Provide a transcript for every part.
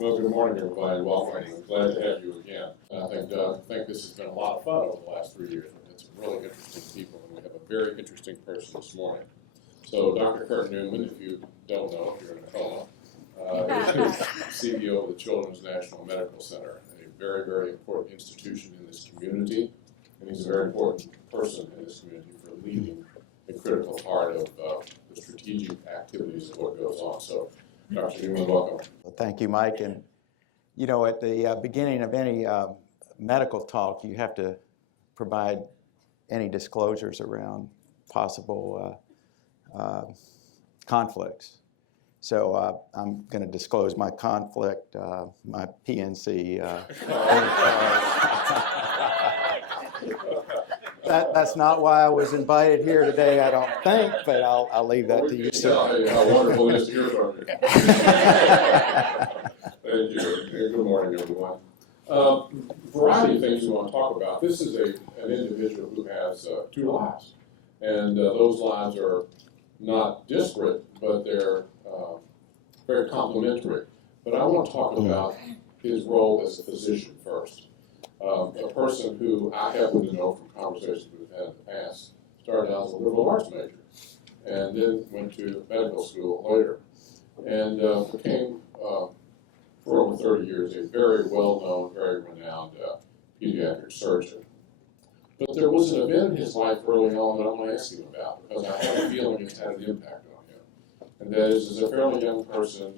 Well, good morning, everybody. Welcome. I'm glad to have you again. And I think this has been a lot of fun over the last 3 years. We've had some really interesting people, and we have a very interesting person this morning. So, Dr. Kurt Newman, if you don't know, if you're in a coma, is CEO of the Children's National Medical Center, a very, very important institution in this community, and he's a very important person in this community for leading a critical part of the strategic activities of what goes on. So, Dr. Newman, welcome. Well, thank you, Mike. And you know, at the beginning of any medical talk, you have to provide any disclosures around possible conflicts. So I'm going to disclose my conflict, my PNC. That's not why I was invited here today, I don't think, but I'll leave that to you, sir. How wonderful it is to hear from you. Thank you. Good morning, everyone. Variety of things we want to talk about. This is an individual who has 2 lives, and those lives are not disparate, but they're very complementary. But I want to talk about his role as a physician first. A person who I happen to know from conversations we've had in the past, started out as a liberal arts major, and then went to medical school later, and became, for over 30 years, a very well-known, very renowned pediatric surgeon. But there was an event in his life early on that I want to ask him about, because I have a feeling it's had an impact on him. And that is, as a fairly young person,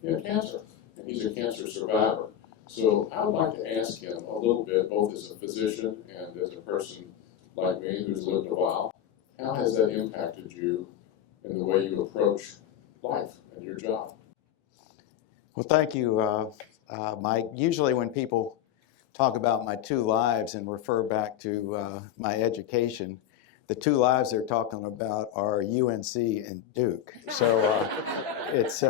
he had cancer, and he's a cancer survivor. So I would like to ask him a little bit, both as a physician and as a person like me who's lived a while, how has that impacted you in the way you approach life and your job? Well, thank you, Mike. Usually when people talk about my 2 lives and refer back to my education, the 2 lives they're talking about are UNC and Duke. So it's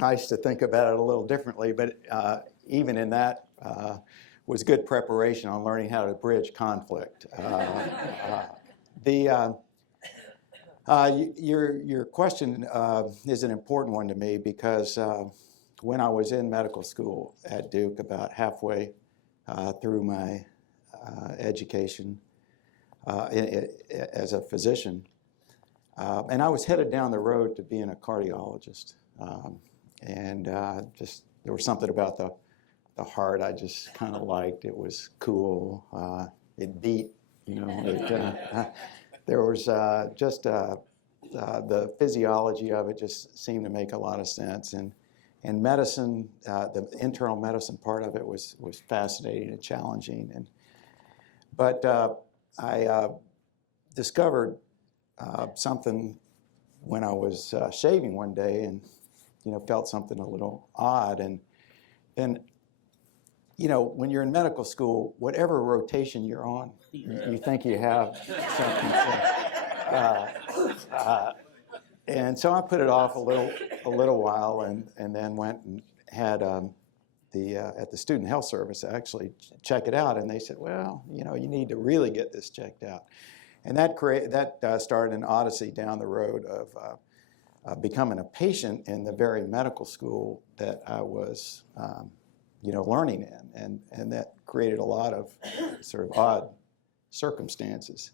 nice to think about it a little differently, but even in that was good preparation on learning how to bridge conflict. Your question is an important one to me because when I was in medical school at Duke, about halfway through my education as a physician, and I was headed down the road to being a cardiologist. And just there was something about the heart I just kind of liked. It was cool. It beat, you know. There was just the physiology of it just seemed to make a lot of sense. And medicine, the internal medicine part of it was fascinating and challenging. But I discovered something when I was shaving one day, and felt something a little odd. And then, when you're in medical school, whatever rotation you're on, you think you have something. And so I put it off a little while, and then went and had at the student health service actually check it out, and they said, well, you need to really get this checked out. And that started an odyssey down the road of becoming a patient in the very medical school that I was, learning in, and that created a lot of sort of odd circumstances.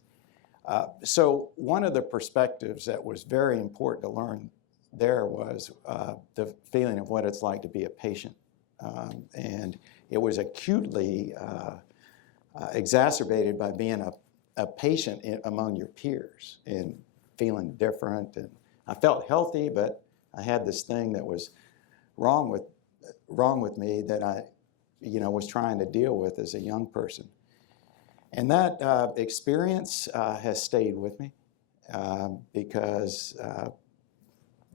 So one of the perspectives that was very important to learn there was the feeling of what it's like to be a patient, and it was acutely exacerbated by being a patient among your peers and feeling different. And I felt healthy, but I had this thing that was wrong with me that I, was trying to deal with as a young person. And that experience has stayed with me because,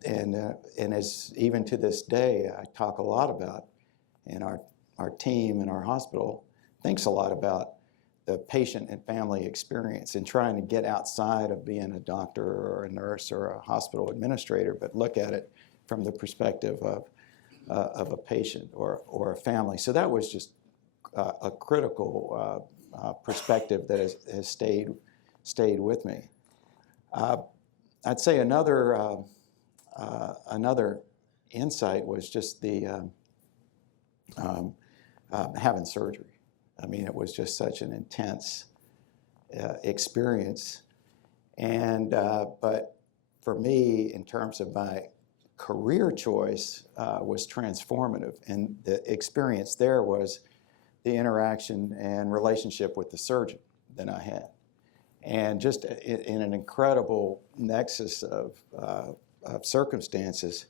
and as even to this day, I talk a lot about, and our team and our hospital thinks a lot about the patient and family experience and trying to get outside of being a doctor or a nurse or a hospital administrator, but look at it from the perspective of a patient or a family. So that was just a critical perspective that has stayed with me. I'd say another insight was just the having surgery. I mean, it was just such an intense experience. And but for me, in terms of my career choice, was transformative. And the experience there was the interaction and relationship with the surgeon that I had. And just in an incredible nexus of circumstances,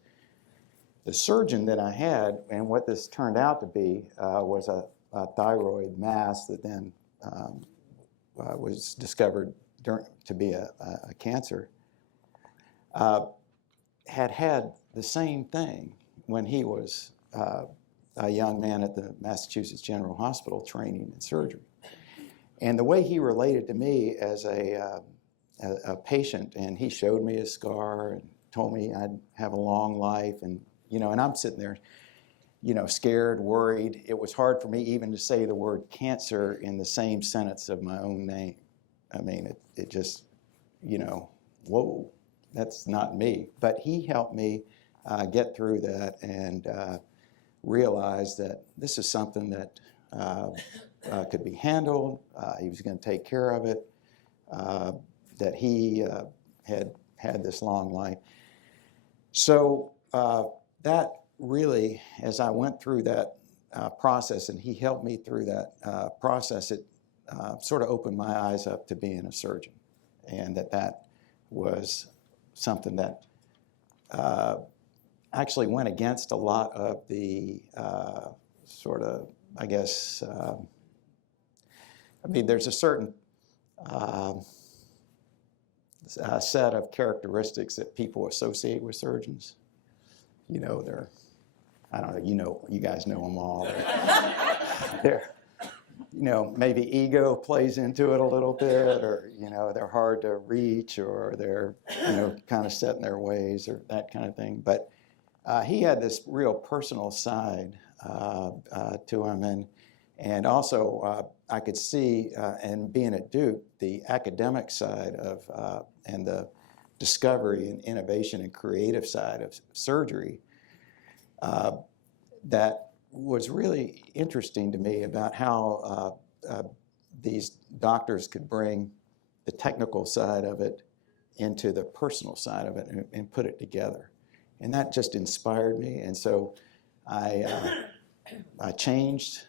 the surgeon that I had, and what this turned out to be, was a thyroid mass that then was discovered to be a cancer, had the same thing when he was a young man at the Massachusetts General Hospital training in surgery. And the way he related to me as a patient, and he showed me his scar and told me I'd have a long life, and and I'm sitting there, scared, worried. It was hard for me even to say the word cancer in the same sentence of my own name. I mean, it just, whoa, that's not me. But he helped me get through that and realize that this is something that could be handled. He was going to take care of it, that he had this long life. So that really, as I went through that process, and he helped me through that process, it sort of opened my eyes up to being a surgeon, and that was something that actually went against a lot of the sort of, I guess, there's a certain set of characteristics that people associate with surgeons. They're, I don't know, you guys know them all. They're maybe ego plays into it a little bit, or, they're hard to reach, or they're, kind of set in their ways, or that kind of thing. But he had this real personal side to him, and also I could see, and being at Duke, the academic side of and the discovery and innovation and creative side of surgery that was really interesting to me about how these doctors could bring the technical side of it into the personal side of it and put it together. And that just inspired me. And so I changed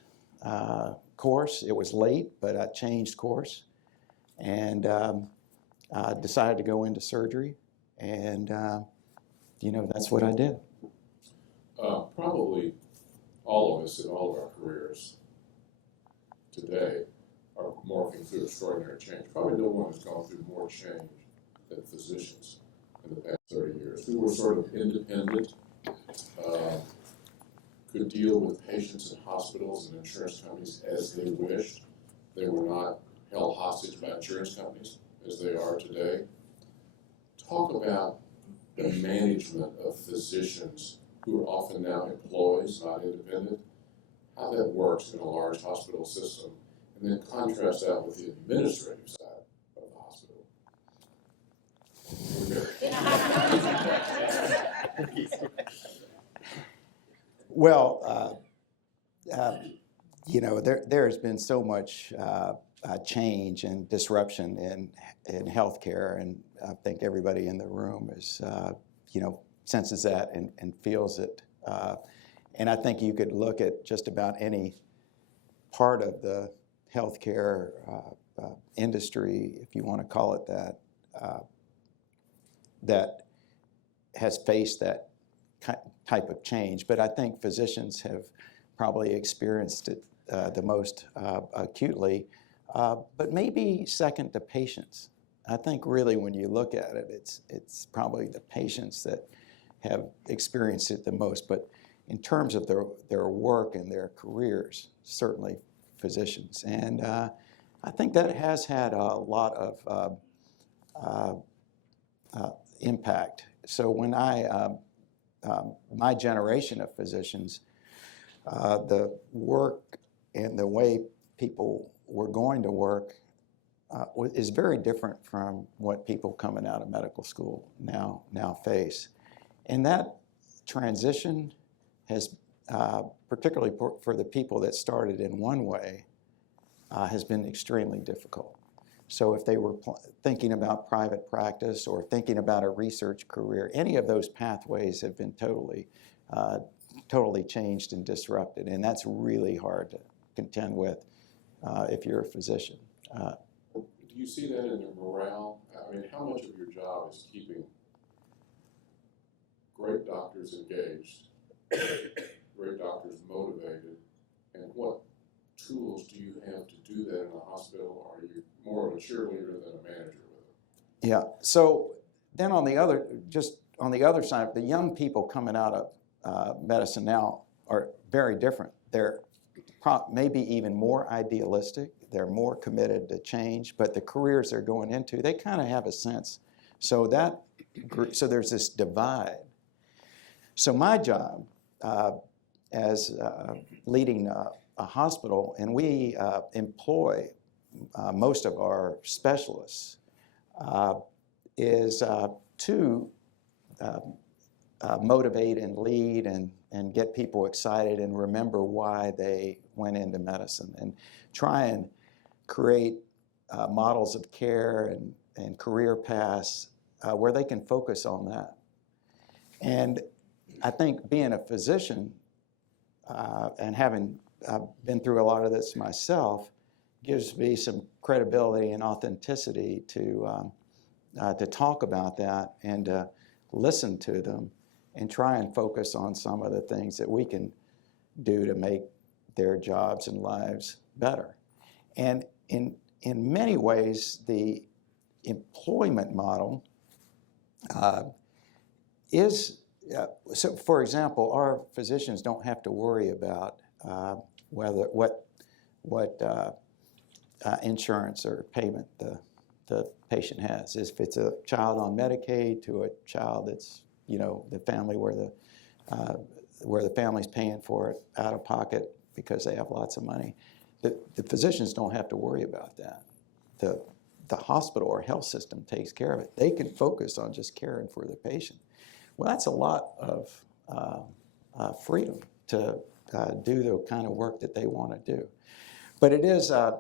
course. It was late, but I changed course and decided to go into surgery. And, that's what I did. Probably all of us in all of our careers today are morphing through extraordinary change. Probably no one has gone through more change than physicians in the past 30 years, who were sort of independent, could deal with patients in hospitals and insurance companies as they wished. They were not held hostage by insurance companies as they are today. Talk about the management of physicians who are often now employees, not independent, how that works in a large hospital system, and then contrast that with the administrative side of the hospital. Well, there has been so much change and disruption in healthcare, and I think everybody in the room is, senses that and feels it. And I think you could look at just about any part of the healthcare industry, if you want to call it that, that has faced that type of change. But I think physicians have probably experienced it the most acutely, but maybe second to patients. I think really when you look at it, it's probably the patients that have experienced it the most. But in terms of their work and their careers, certainly physicians. And I think that has had a lot of impact. So when my generation of physicians, the work and the way people were going to work is very different from what people coming out of medical school now face. And that transition has particularly for the people that started in one way, has been extremely difficult. So if they were thinking about private practice or thinking about a research career, any of those pathways have been totally changed and disrupted, and that's really hard to contend with if you're a physician. Do you see that in the morale? I mean, how much of your job is keeping great doctors engaged, great doctors motivated, and what tools do you have to do that in a hospital? Or are you more of a cheerleader than a manager with it? Yeah, so then on the other side, the young people coming out of medicine now are very different. They're maybe even more idealistic. They're more committed to change, but the careers they're going into, they kind of have a sense. So there's this divide. So my job as leading a hospital, and we employ most of our specialists, is to motivate and lead and get people excited and remember why they went into medicine, and try and create models of care and career paths where they can focus on that. And I think being a physician and having been through a lot of this myself gives me some credibility and authenticity to talk about that and listen to them and try and focus on some of the things that we can do to make their jobs and lives better. And in many ways, the employment model is, so for example, our physicians don't have to worry about what insurance or payment the patient has. If it's a child on Medicaid to a child that's, the family where the family's paying for it out of pocket because they have lots of money, the physicians don't have to worry about that. The hospital or health system takes care of it. They can focus on just caring for the patient. Well, that's a lot of freedom to do the kind of work that they want to do. But it is, I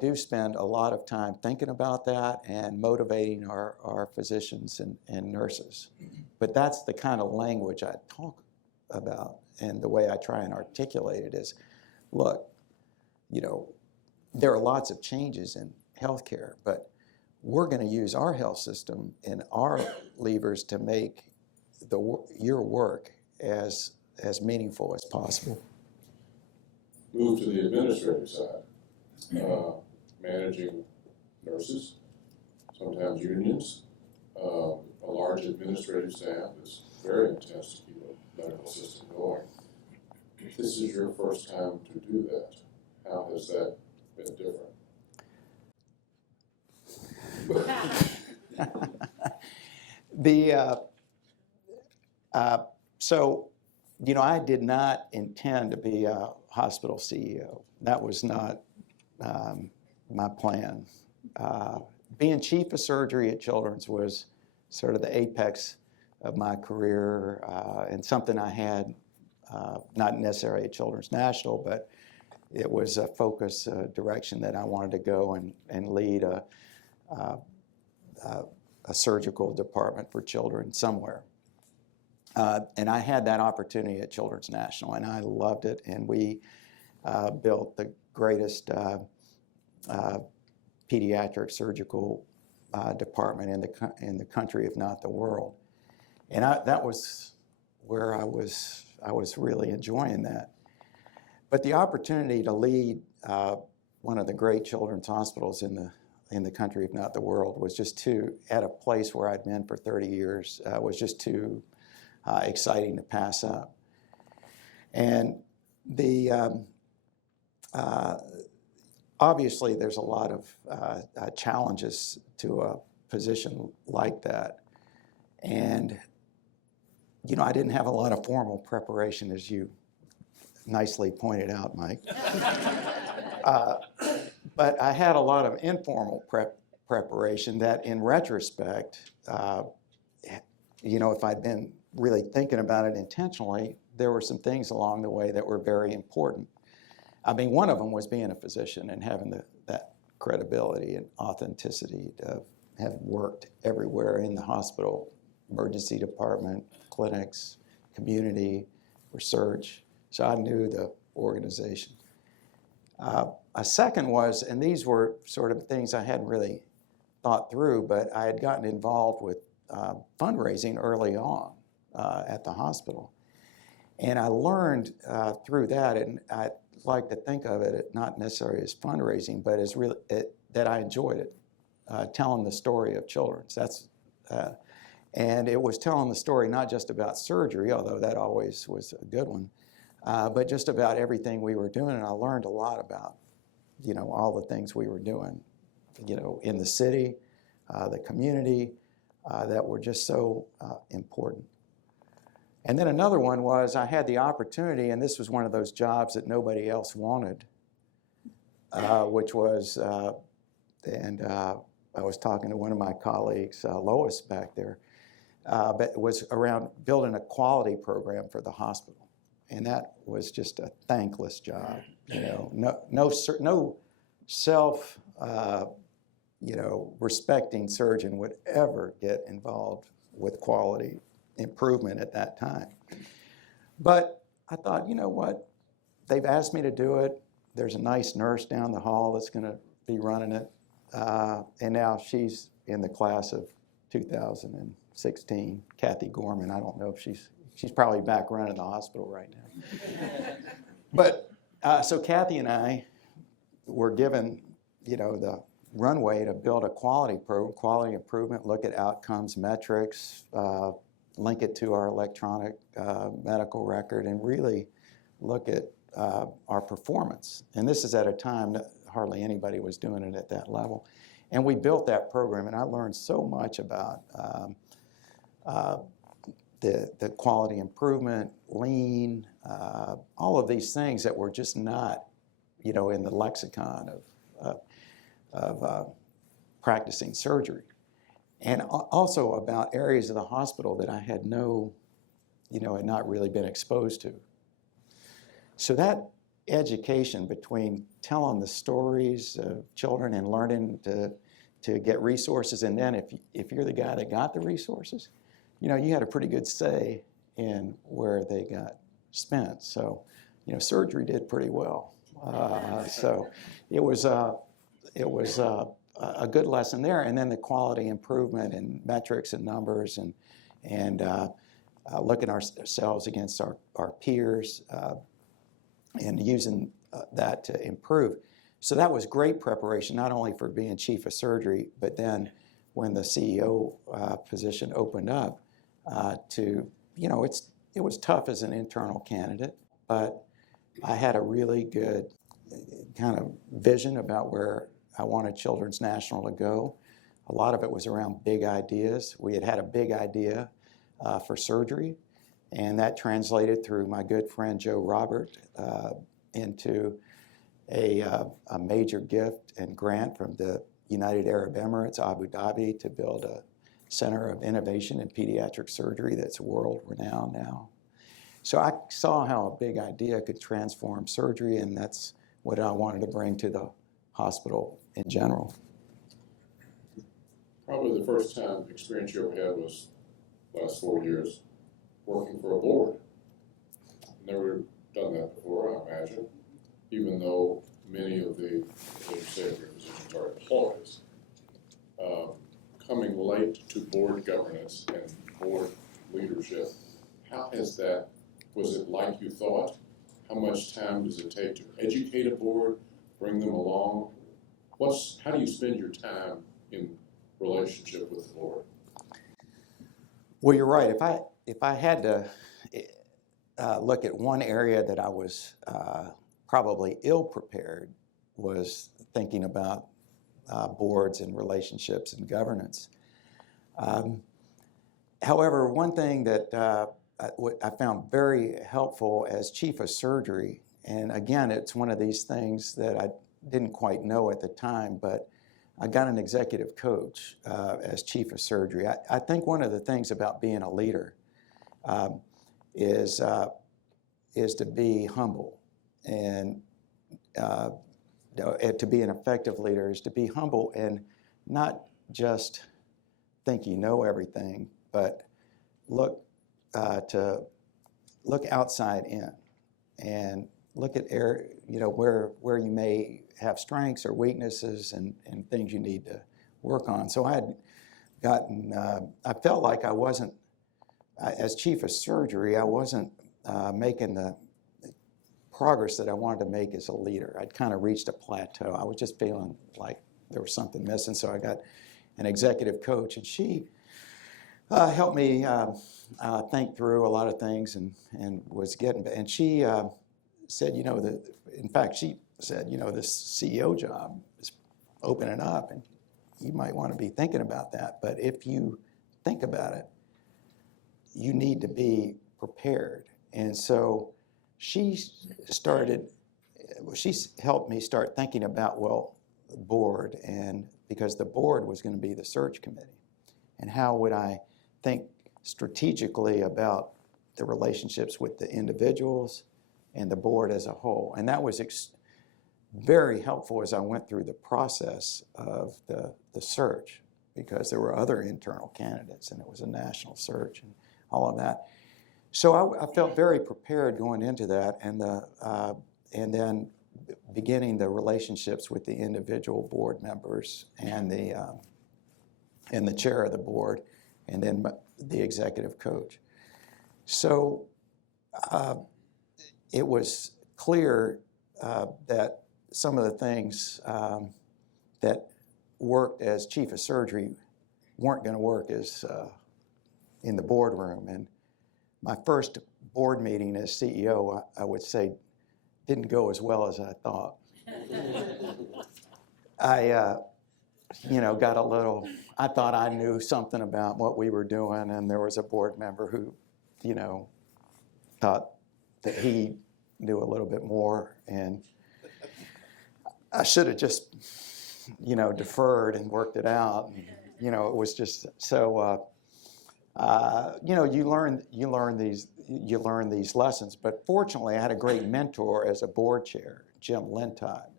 do spend a lot of time thinking about that and motivating our physicians and nurses. But that's the kind of language I talk about, and the way I try and articulate it is, look, there are lots of changes in healthcare, but we're going to use our health system and our levers to make your work as meaningful as possible. Move to the administrative side, managing nurses, sometimes unions. A large administrative staff is very intense to keep a medical system going. This is your first time to do that. How has that been different? I did not intend to be a hospital CEO. That was not my plan. Being chief of surgery at Children's was sort of the apex of my career, and something I had, not necessarily at Children's National, but it was a focus direction that I wanted to go and lead a surgical department for children somewhere. And I had that opportunity at Children's National, and I loved it, and we built the greatest pediatric surgical department in the country, if not the world. And that was where I was really enjoying that. But the opportunity to lead one of the great children's hospitals in the country, if not the world, was just at a place where I'd been for 30 years, was just too exciting to pass up. And obviously there's a lot of challenges to a position like that. And, I didn't have a lot of formal preparation, as you nicely pointed out, Mike. But I had a lot of informal preparation that, in retrospect, if I'd been really thinking about it intentionally, there were some things along the way that were very important. I mean, one of them was being a physician and having that credibility and authenticity to have worked everywhere in the hospital, emergency department, clinics, community, research. So I knew the organization. A second was, and these were sort of things I hadn't really thought through, but I had gotten involved with fundraising early on at the hospital. And I learned through that, and I like to think of it not necessarily as fundraising, but as really that I enjoyed it, telling the story of children. And it was telling the story not just about surgery, although that always was a good one, but just about everything we were doing. And I learned a lot about, all the things we were doing, in the city, the community, that were just so important. And then another one was I had the opportunity, and this was one of those jobs that nobody else wanted, which was, I was talking to one of my colleagues, Lois, back there, but it was around building a quality program for the hospital. And that was just a thankless job. No self, respecting surgeon would ever get involved with quality improvement at that time. But I thought, you know what? They've asked me to do it. There's a nice nurse down the hall that's going to be running it. And now she's in the class of 2016, Kathy Gorman. I don't know if she's probably back running the hospital right now. But so Kathy and I were given, the runway to build a quality program, quality improvement, look at outcomes, metrics, link it to our electronic medical record, and really look at our performance. And this is at a time that hardly anybody was doing it at that level. And we built that program, and I learned so much about the quality improvement, lean, all of these things that were just not, in the lexicon of practicing surgery. And also about areas of the hospital that I had had not really been exposed to. So that education between telling the stories of children and learning to get resources, and then if you're the guy that got the resources, you had a pretty good say in where they got spent. So, surgery did pretty well. So it was a good lesson there. And then the quality improvement and metrics and numbers and looking ourselves against our peers and using that to improve. So that was great preparation, not only for being chief of surgery, but then when the CEO position opened up it was tough as an internal candidate, but I had a really good kind of vision about where I wanted Children's National to go. A lot of it was around big ideas. We had a big idea for surgery, and that translated through my good friend Joe Robert into a major gift and grant from the United Arab Emirates, Abu Dhabi, to build a center of innovation in pediatric surgery that's world-renowned now. So I saw how a big idea could transform surgery, and that's what I wanted to bring to the hospital in general. Probably the first time experience you ever had was last 4 years working for a board. Never done that before, I imagine, even though many of the executive positions are employees. Coming late to board governance and board leadership, was it like you thought? How much time does it take to educate a board, bring them along? How do you spend your time in relationship with the board? Well, you're right. If I had to look at one area that I was probably ill-prepared, was thinking about boards and relationships and governance. However, one thing that I found very helpful as chief of surgery, and again, it's one of these things that I didn't quite know at the time, but I got an executive coach as chief of surgery. I think one of the things about being a leader is is to be humble, and to be an effective leader is to be humble and not just think you know everything, but look outside in and look at where you may have strengths or weaknesses and things you need to work on. So I felt like I wasn't, as chief of surgery, I wasn't making the progress that I wanted to make as a leader. I'd kind of reached a plateau. I was just feeling like there was something missing, so I got an executive coach, and she helped me think through a lot of things and was getting, and she said, in fact, she said, this CEO job is opening up, and you might want to be thinking about that. But if you think about it, you need to be prepared. And so she helped me start thinking about, the board, and because the board was going to be the search committee. And how would I think strategically about the relationships with the individuals and the board as a whole? And that was very helpful as I went through the process of the search, because there were other internal candidates and it was a national search and all of that. So I felt very prepared going into that, and then beginning the relationships with the individual board members and the chair of the board, and then the executive coach. So it was clear that some of the things that worked as chief of surgery weren't going to work as in the boardroom. And my first board meeting as CEO, I would say, didn't go as well as I thought. I got a little, I thought I knew something about what we were doing, and there was a board member who, thought that he knew a little bit more, and I should have just, deferred and worked it out. And, it was just so, you learn these lessons. But fortunately, I had a great mentor as a board chair, Jim Lintod,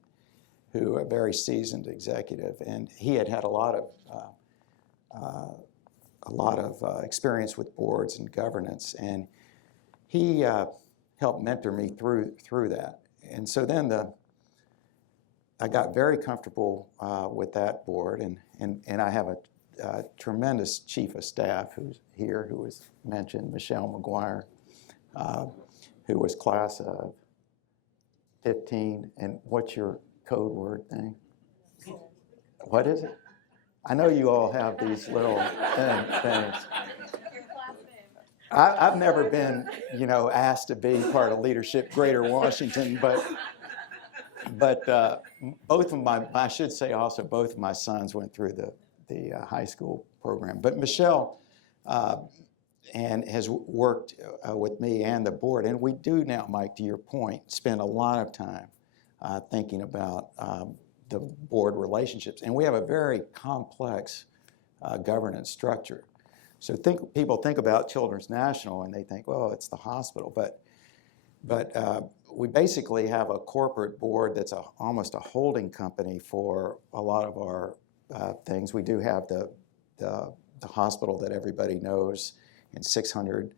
who a very seasoned executive, and he had a lot of experience with boards and governance, and he helped mentor me through that. And so then I got very comfortable with that board, and I have a tremendous chief of staff who's here, who was mentioned, Michelle McGuire, who was class of 15. And what's your code word thing? What is it? I know you all have these little things. I've never been, asked to be part of Leadership Greater Washington, but both of both of my sons went through the high school program. But Michelle and has worked with me and the board, and we do now, Mike, to your point, spend a lot of time thinking about the board relationships. And we have a very complex governance structure. So people think about Children's National and they think, well, it's the hospital. But we basically have a corporate board that's almost a holding company for a lot of our things. We do have the hospital that everybody knows, and 600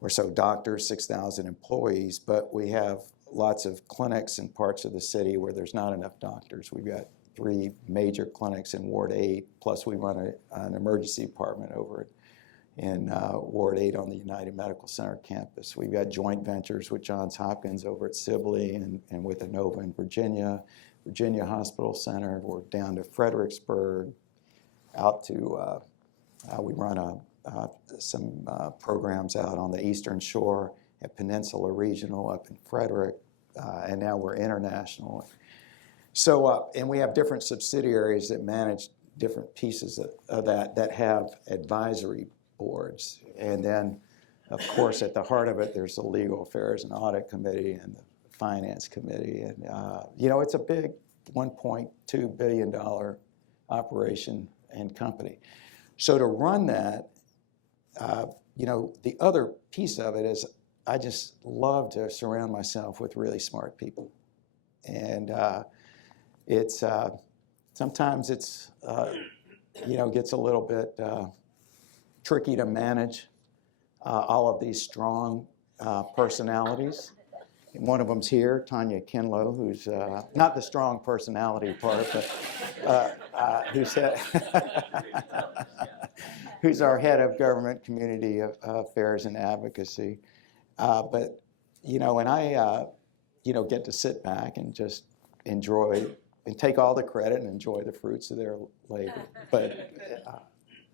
or so doctors, 6,000 employees, but we have lots of clinics in parts of the city where there's not enough doctors. We've got 3 major clinics in Ward 8, plus we run an emergency department over in Ward 8 on the United Medical Center campus. We've got joint ventures with Johns Hopkins over at Sibley and with Inova in Virginia Hospital Center. We're down to Fredericksburg, out to, we run some programs out on the Eastern Shore at Peninsula Regional up in Frederick, and now we're international. So, and we have different subsidiaries that manage different pieces of that have advisory boards. And then, of course, at the heart of it, there's the Legal Affairs and Audit Committee and the Finance Committee. And, it's a big $1.2 billion operation and company. So to run that, the other piece of it is I just love to surround myself with really smart people. And it's sometimes it's gets a little bit tricky to manage all of these strong personalities. One of them's here, Tanya Kinlow, who's not the strong personality part, but who's our head of government community affairs and advocacy. But and I get to sit back and just enjoy and take all the credit and enjoy the fruits of their labor. But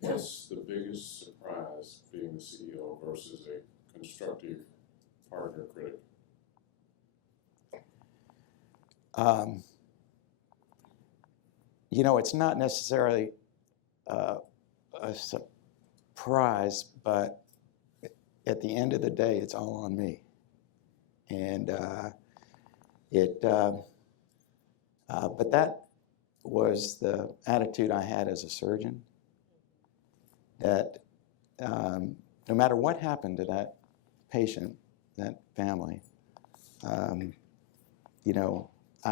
what's the biggest surprise being the CEO versus a constructive partner critic? It's not necessarily a surprise, but at the end of the day, it's all on me. And but that was the attitude I had as a surgeon, that no matter what happened to that patient, that family, I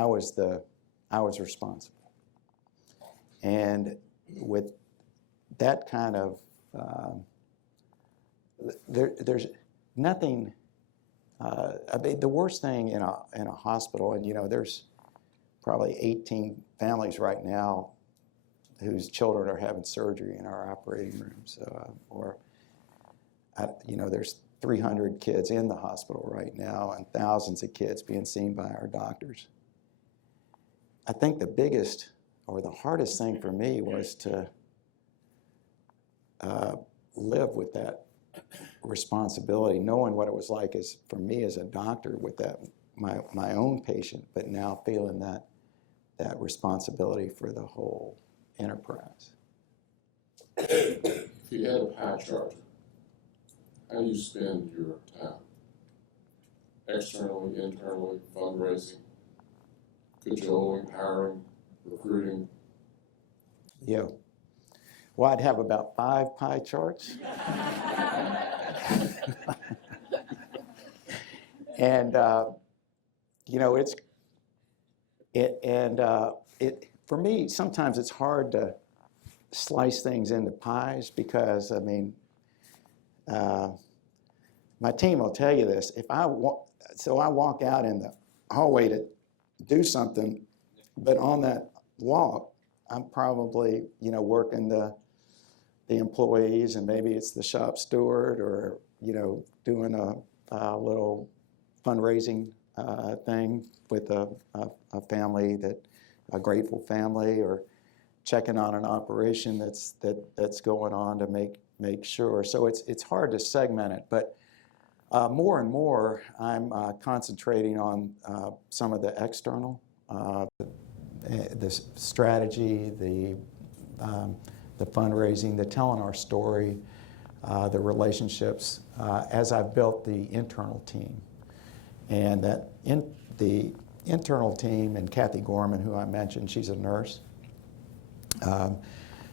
was responsible. And with that kind of, there's nothing. The worst thing in a hospital, and there's probably 18 families right now whose children are having surgery in our operating rooms, there's 300 kids in the hospital right now and thousands of kids being seen by our doctors. I think the biggest or the hardest thing for me was to live with that responsibility, knowing what it was like for me as a doctor with that my own patient, but now feeling that responsibility for the whole enterprise. If you had a pie chart, how do you spend your time? Externally, internally, fundraising, cajoling, hiring, recruiting? Yeah. Well, I'd have about 5 pie charts. And for me, sometimes it's hard to slice things into pies because, my team will tell you this. If I walk out in the hallway to do something, but on that walk, I'm probably, working the employees, and maybe it's the shop steward, or, doing a little fundraising thing with a family, a grateful family, or checking on an operation that's going on to make sure. So it's hard to segment it, but more and more I'm concentrating on some of the external, the strategy, the fundraising, the telling our story, the relationships, as I've built the internal team. And the internal team, and Kathy Gorman, who I mentioned, she's a nurse.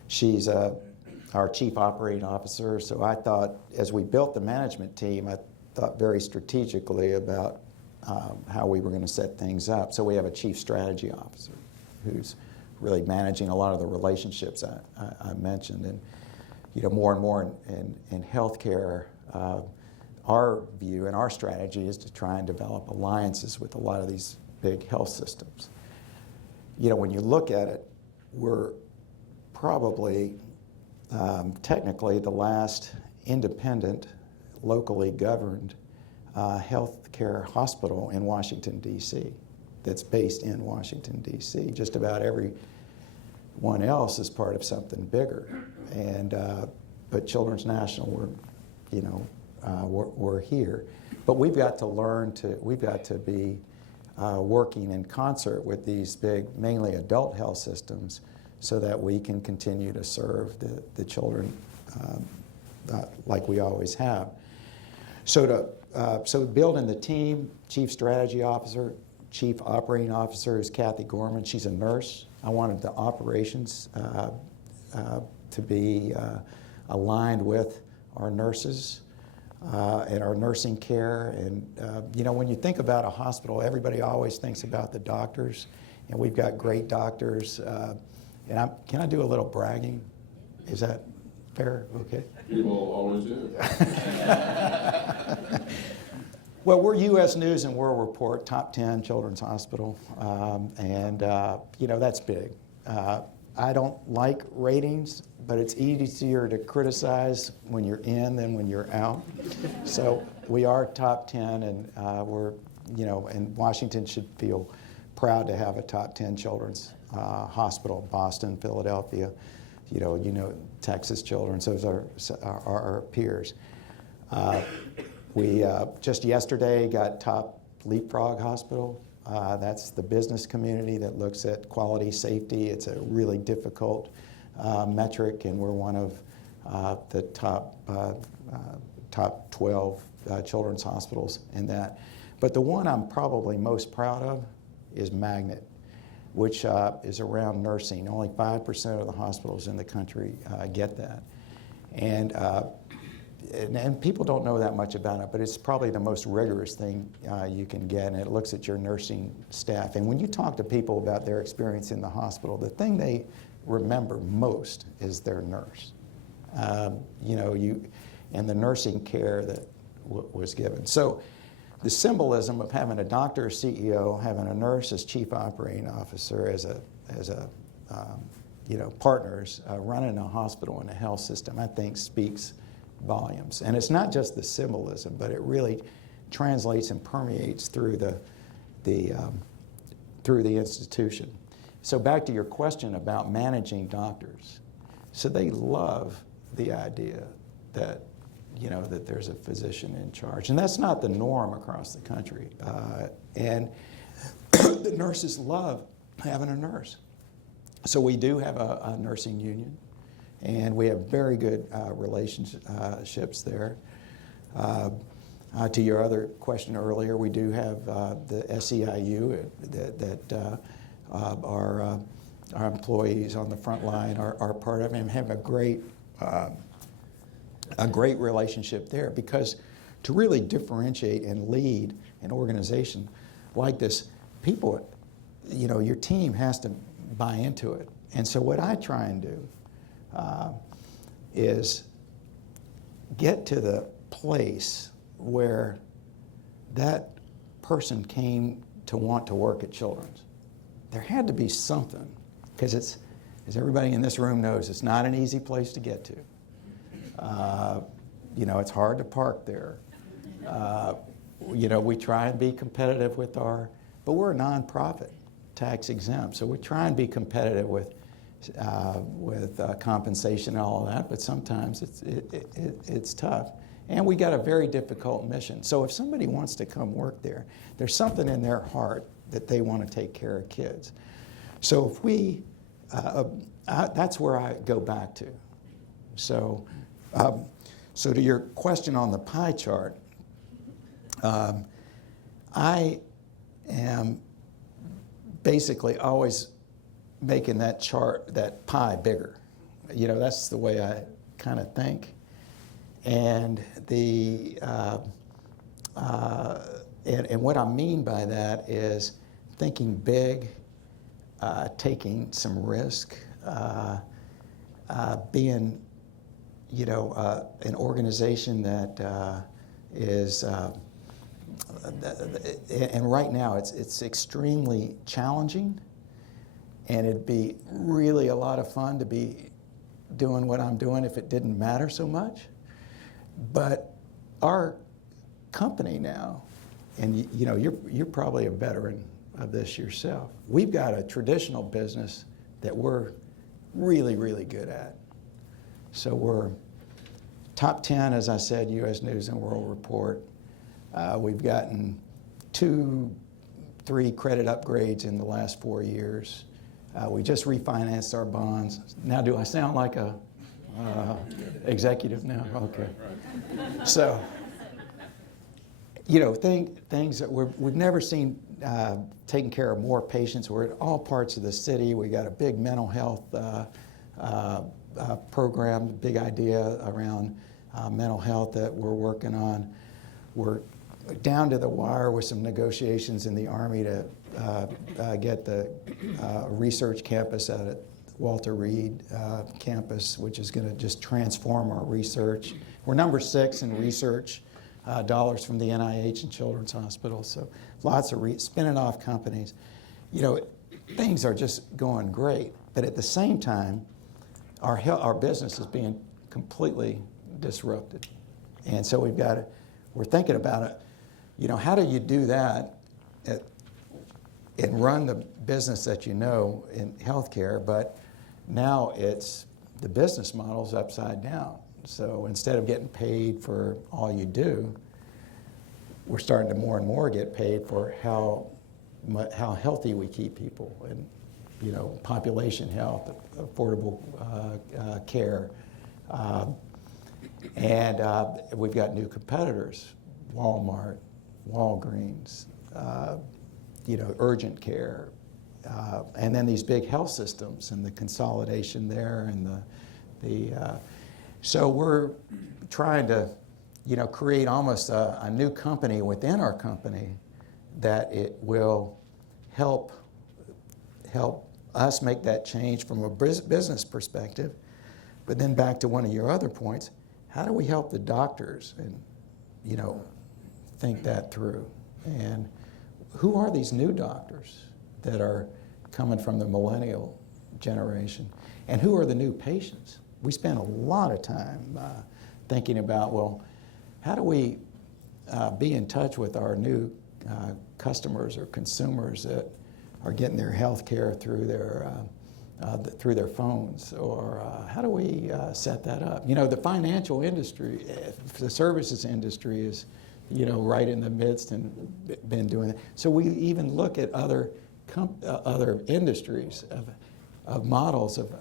She's our chief operating officer. So I thought, as we built the management team, I thought very strategically about how we were going to set things up. So we have a chief strategy officer who's really managing a lot of the relationships I mentioned. And more and more in healthcare, our view and our strategy is to try and develop alliances with a lot of these big health systems. When you look at it, we're probably technically the last independent, locally governed healthcare hospital in Washington, D.C. that's based in Washington, D.C. Just about everyone else is part of something bigger. But Children's National, we're here. But we've got to be working in concert with these big, mainly adult health systems, so that we can continue to serve the children like we always have. So building the team, chief strategy officer, chief operating officer is Kathy Gorman. She's a nurse. I wanted the operations to be aligned with our nurses. and our nursing care. And, when you think about a hospital, everybody always thinks about the doctors, and we've got great doctors. Can I do a little bragging? Is that fair? Okay. People always do. Well, we're U.S. News and World Report, top 10 children's hospital, that's big. I don't like ratings, but it's easier to criticize when you're in than when you're out. So we are top 10, and and Washington should feel proud to have a top 10 children's hospital. Boston, Philadelphia, Texas Children's, those are our peers. We just yesterday got top Leapfrog Hospital. That's the business community that looks at quality, safety. It's a really difficult metric, and we're one of the top 12 children's hospitals in that. But the one I'm probably most proud of is Magnet, which is around nursing. Only 5% of the hospitals in the country get that. And people don't know that much about it, but it's probably the most rigorous thing you can get, and it looks at your nursing staff. And when you talk to people about their experience in the hospital, the thing they remember most is their nurse. And the nursing care that was given. So the symbolism of having a doctor as CEO, having a nurse as chief operating officer, as partners running a hospital and a health system, I think speaks volumes. And it's not just the symbolism, but it really translates and permeates through the institution. So back to your question about managing doctors. So they love the idea that that there's a physician in charge, and that's not the norm across the country. And the nurses love having a nurse. So we do have a nursing union, and we have very good relationships there. To your other question earlier, we do have the SEIU that our employees on the front line are part of, and have a great relationship there, because to really differentiate and lead an organization like this, people, your team has to buy into it. And so what I try and do is get to the place where that person came to want to work at Children's. There had to be something, because it's, as everybody in this room knows, it's not an easy place to get to. It's hard to park there. We try and be competitive with but we're a nonprofit, tax exempt, so we try and be competitive with compensation and all of that, but sometimes it's tough. And we got a very difficult mission. So if somebody wants to come work there, there's something in their heart that they want to take care of kids. So if we, that's where I go back to. So to your question on the pie chart, I am basically always making that chart, that pie, bigger. That's the way I kind of think. And and what I mean by that is thinking big, taking some risk, being an organization that is, and right now it's extremely challenging, and it'd be really a lot of fun to be doing what I'm doing if it didn't matter so much. But our company now, and you're probably a veteran of this yourself, we've got a traditional business that we're really, really good at. So we're top 10, as I said, U.S. News and World Report. We've gotten 2-3 credit upgrades in the last 4 years. We just refinanced our bonds. Now, do I sound like a executive now? Okay. So, things that we've never seen taking care of more patients. We're at all parts of the city. We got a big mental health program, big idea around mental health that we're working on. We're down to the wire with some negotiations in the Army to get the research campus out at Walter Reed campus, which is going to just transform our research. We're number 6 in research dollars from the NIH and Children's Hospital, so lots of spinning off companies. You know, things are just going great, but at the same time, our business is being completely disrupted. And so we're thinking about it, you know, how do you do that and run the business that you know in healthcare, but now the business model's upside down. So instead of getting paid for all you do, we're starting to more and more get paid for how healthy we keep people, and, you know, population health, affordable care. And we've got new competitors, Walmart, Walgreens, you know, urgent care, and then these big health systems and the consolidation there, and so we're trying to, you know, create almost a new company within our company that it will help us make that change from a business perspective. But then back to one of your other points, how do we help the doctors and, you know, think that through? And who are these new doctors that are coming from the millennial generation? And who are the new patients? We spend a lot of time thinking about, well, how do we be in touch with our new customers or consumers that are getting their health care through their phones, or how do we set that up? You know, the financial industry, the services industry is, you know, right in the midst and been doing it. So we even look at other industries of models of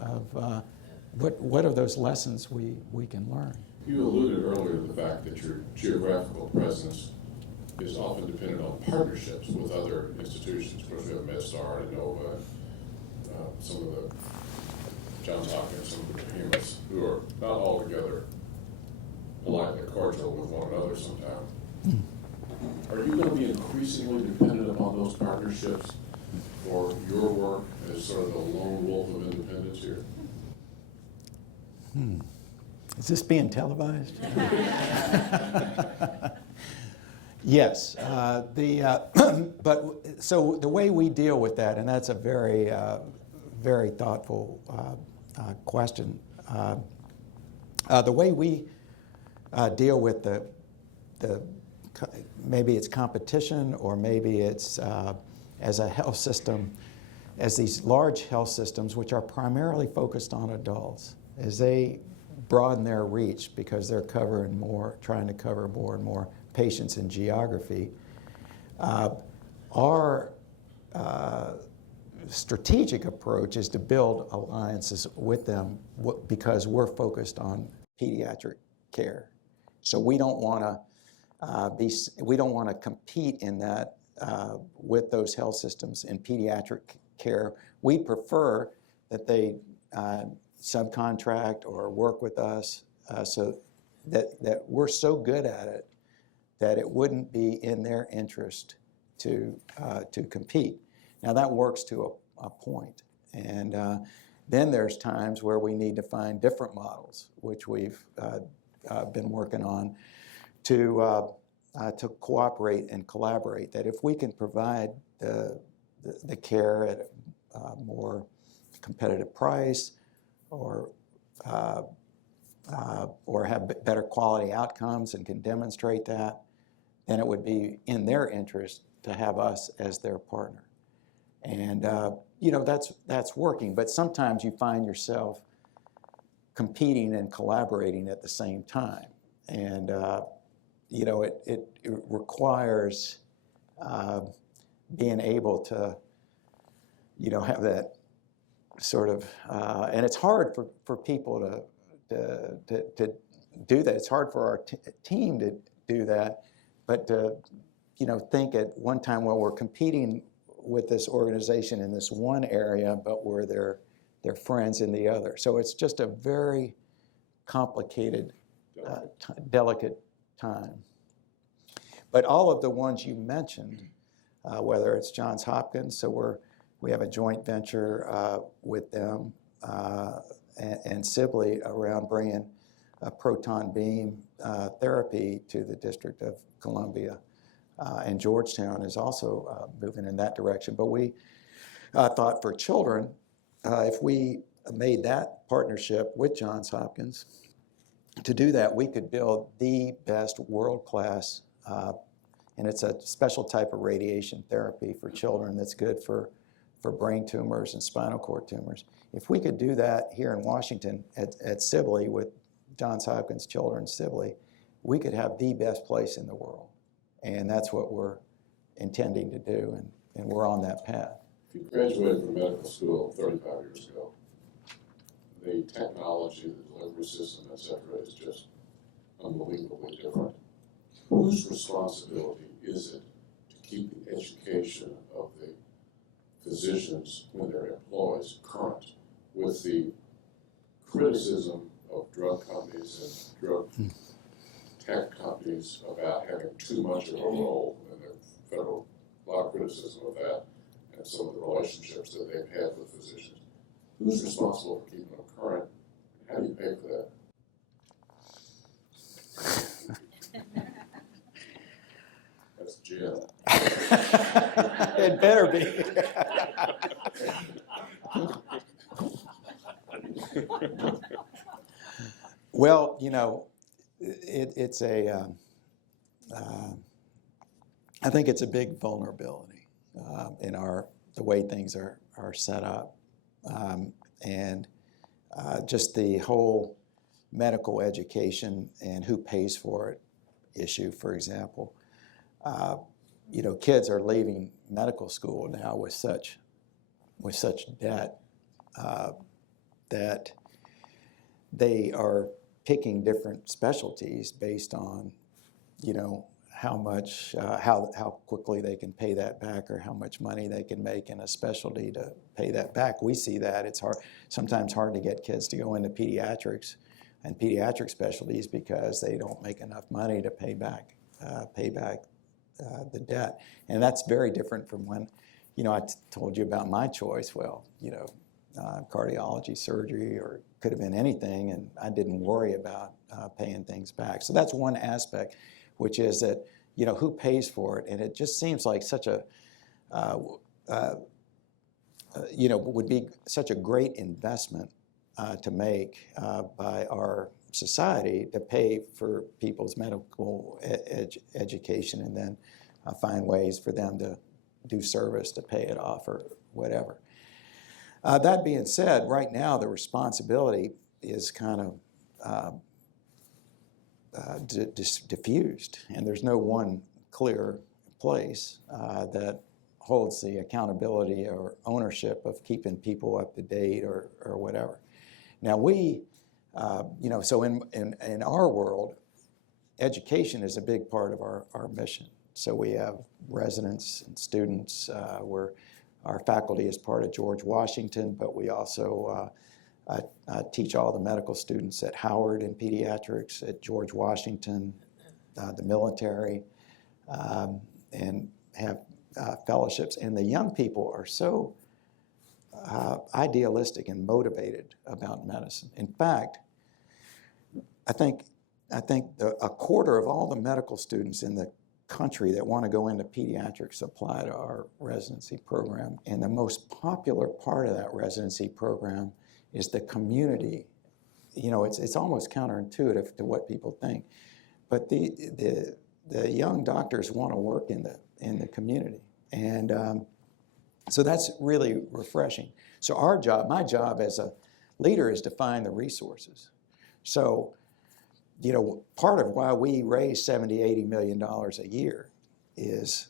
what are those lessons we can learn. You alluded earlier to the fact that your geographical presence is often dependent on partnerships with other institutions. Of course, we have MedStar and Nova, some of the Johns Hopkins, some of the behemoths, who are not altogether politely cordial with one another sometimes. Are you going to be increasingly dependent upon those partnerships for your work as sort of the lone wolf of independence here? Is this being televised? Yes. But so the way we deal with that, and that's a very, very thoughtful question. The way we deal with the maybe it's competition, or maybe it's as a health system, as these large health systems, which are primarily focused on adults, as they broaden their reach because they're trying to cover more and more patients in geography. Our strategic approach is to build alliances with them because we're focused on pediatric care. So we don't want to compete in that with those health systems in pediatric care. We prefer that they subcontract or work with us so that we're so good at it that it wouldn't be in their interest to compete. Now that works to a point, and then there's times where we need to find different models, which we've been working on to cooperate and collaborate. That if we can provide the care at a more competitive price, or have better quality outcomes and can demonstrate that, then it would be in their interest to have us as their partner. And you know, that's working, but sometimes you find yourself competing and collaborating at the same time. And you know, it requires being able to, you know, have that sort of, and it's hard for people to do that. It's hard for our team to do that, but to, you know, think at one time, well, we're competing with this organization in this one area, but we're their friends in the other. So it's just a very complicated delicate time. But all of the ones you mentioned, whether it's Johns Hopkins, so we have a joint venture with them, and Sibley around bringing proton beam therapy to the District of Columbia. And Georgetown is also moving in that direction. But we thought for children, if we made that partnership with Johns Hopkins, to do that, we could build the best world-class, and it's a special type of radiation therapy for children that's good for brain tumors and spinal cord tumors. If we could do that here in Washington at Sibley with Johns Hopkins Children's Sibley, we could have the best place in the world. And that's what we're intending to do, and we're on that path. If you graduated from medical school 35 years ago, the technology, the delivery system, et cetera, is just unbelievably different. Whose responsibility is it to keep the education of the physicians when they're employees current with the criticism of drug companies and drug tech companies about having too much of a role in the federal, a lot of criticism of that, and some of the relationships that they've had with physicians? Who's responsible for keeping them current? How do you pay for that? That's Jim. It better be. Well, you know, it's a, I think it's a big vulnerability in the way things are set up. And just the whole medical education and who pays for it issue, for example. You know, kids are leaving medical school now with such debt that they are picking different specialties based on, you know, how much, how quickly they can pay that back, or how much money they can make in a specialty to pay that back. We see that it's sometimes hard to get kids to go into pediatrics and pediatric specialties because they don't make enough money to pay back the debt. And that's very different from when, you know, I told you about my choice. Well, you know, cardiology, surgery, or could have been anything, and I didn't worry about paying things back. So that's one aspect, which is that, you know, who pays for it? And it just seems like such a, you know, would be such a great investment to make by our society to pay for people's medical education, and then find ways for them to do service to pay it off or whatever. That being said, right now the responsibility is kind of diffused, and there's no one clear place that holds the accountability or ownership of keeping people up to date or whatever. Now we, you know, so in our world, education is a big part of our mission. So we have residents and students. Our faculty is part of George Washington, but we also teach all the medical students at Howard in pediatrics, at George Washington, the military, and have fellowships. And the young people are so idealistic and motivated about medicine. In fact, I think a quarter of all the medical students in the country that want to go into pediatrics apply to our residency program. And the most popular part of that residency program is the community. You know, it's almost counterintuitive to what people think, but the young doctors want to work in the community, and so that's really refreshing. So our job, my job as a leader, is to find the resources. So, you know, part of why we raise $70-80 million a year is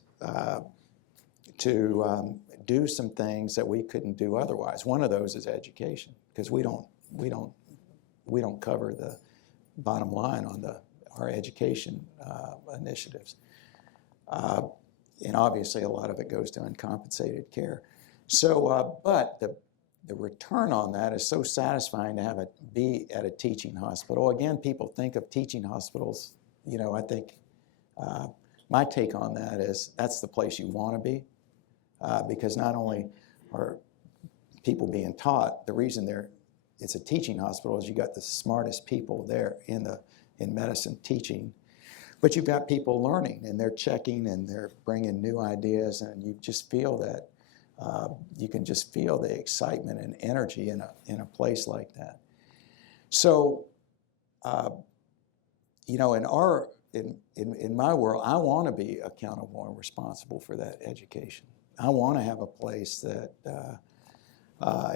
to do some things that we couldn't do otherwise. One of those is education, because we don't cover the bottom line on our education initiatives, and obviously a lot of it goes to uncompensated care. So, but the return on that is so satisfying to have it be at a teaching hospital. Again, people think of teaching hospitals, I think my take on that is that's the place you want to be, because not only are people being taught, the reason it's a teaching hospital is you got the smartest people there in medicine teaching, but you've got people learning and they're checking and they're bringing new ideas, and you just feel that you can just feel the excitement and energy in a place like that. So, in my world, I want to be accountable and responsible for that education. I want to have a place that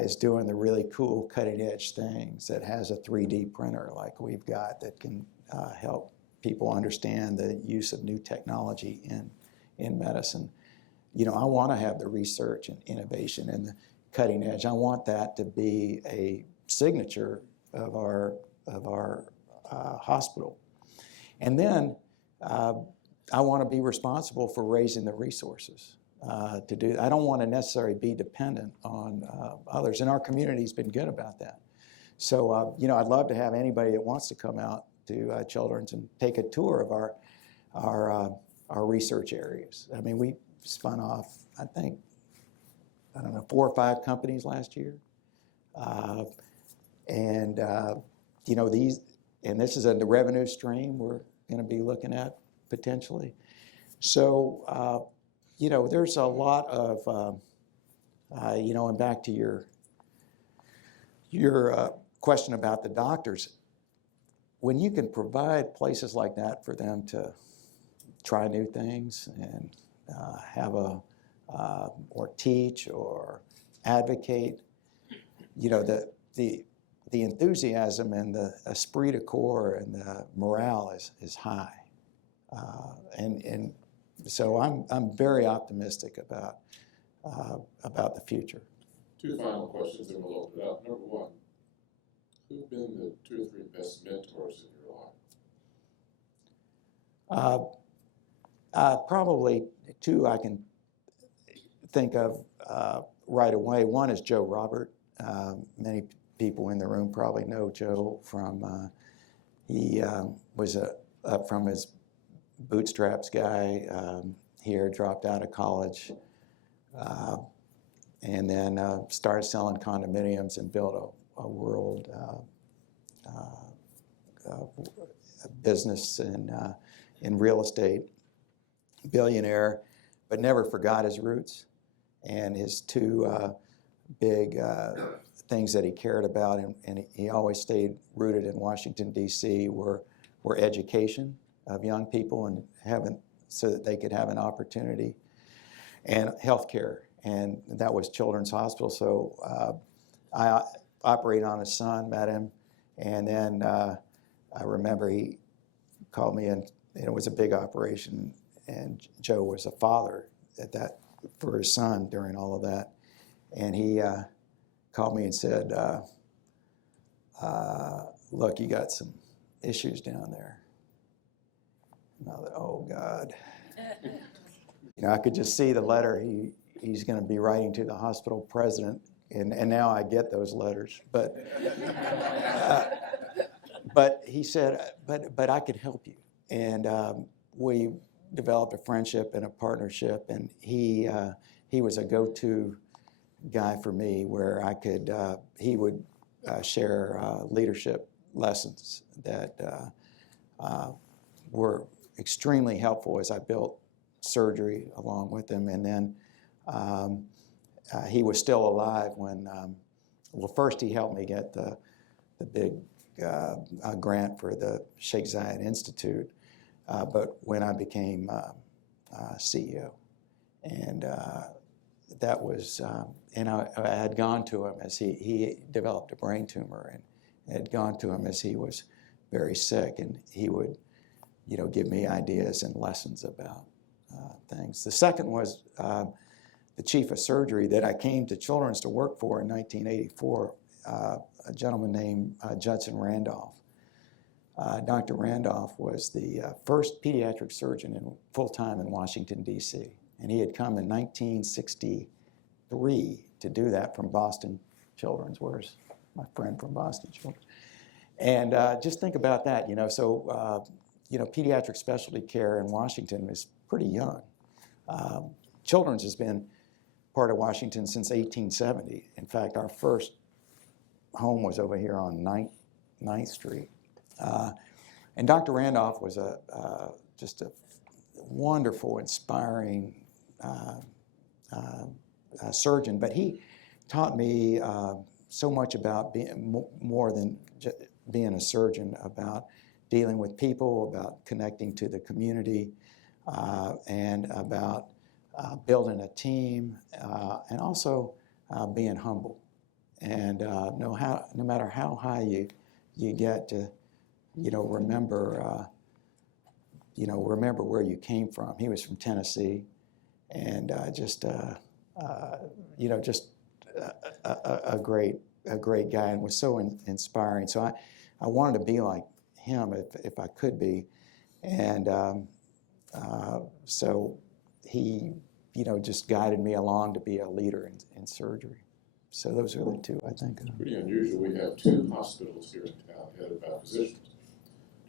is doing the really cool cutting edge things, that has a 3D printer like we've got that can help people understand the use of new technology in medicine. I want to have the research and innovation and the cutting edge. I want that to be a signature of our hospital. And then I want to be responsible for raising the resources to do. I don't want to necessarily be dependent on others, and our community's been good about that. So, I'd love to have anybody that wants to come out to Children's and take a tour of our research areas. I mean, we spun off, I think, 4 or 5 companies last year. This is the revenue stream we're going to be looking at potentially. So, there's a lot of, and back to your question about the doctors, when you can provide places like that for them to try new things and or teach or advocate, the enthusiasm and the esprit de corps and the morale is high, and so I'm very optimistic about the future. 2 final questions, and we'll open it up. Number 1, who've been the 2 or 3 best mentors in your life? Probably 2 I can think of right away. One is Joe Robert. Many people in the room probably know Joe from, he was from his bootstraps guy here, dropped out of college, and then started selling condominiums and built a world business in real estate, billionaire, but never forgot his roots. And his 2 big things that he cared about, and he always stayed rooted in Washington, D.C., were education of young people and so that they could have an opportunity, and healthcare. And that was Children's Hospital. So I operated on his son, met him, and then I remember he called me in, and it was a big operation, and Joe was a father for his son during all of that. And he called me and said, look, you got some issues down there. And I thought, oh God. I could just see the letter he's going to be writing to the hospital president, and now I get those letters. But but he said, but I could help you. And we developed a friendship and a partnership, and he was a go-to guy for me, where I could, he would share leadership lessons that were extremely helpful as I built surgery along with him. And then he was still alive when, first he helped me get the big grant for the Sheikh Zayed Institute, but when I became CEO, and that was, and I had gone to him as he developed a brain tumor, and had gone to him as he was very sick, and he would, give me ideas and lessons about things. The second was the chief of surgery that I came to Children's to work for in 1984, a gentleman named Judson Randolph. Dr. Randolph was the first pediatric surgeon full-time in Washington, D.C., and he had come in 1963 to do that from Boston Children's. Where's my friend from Boston Children's? And just think about that, So, pediatric specialty care in Washington is pretty young. Children's has been part of Washington since 1870. In fact, our first home was over here on 9th Street. And Dr. Randolph was just a wonderful, inspiring surgeon, but he taught me so much about being more than being a surgeon, about dealing with people, about connecting to the community, and about building a team, and also being humble. And no matter how high you get to, remember where you came from. He was from Tennessee, and just a great guy, and was so inspiring. So I wanted to be like him if I could be, and so he just guided me along to be a leader in surgery. So those are the two, I think. It's pretty unusual. We have two hospitals here in town headed by physicians.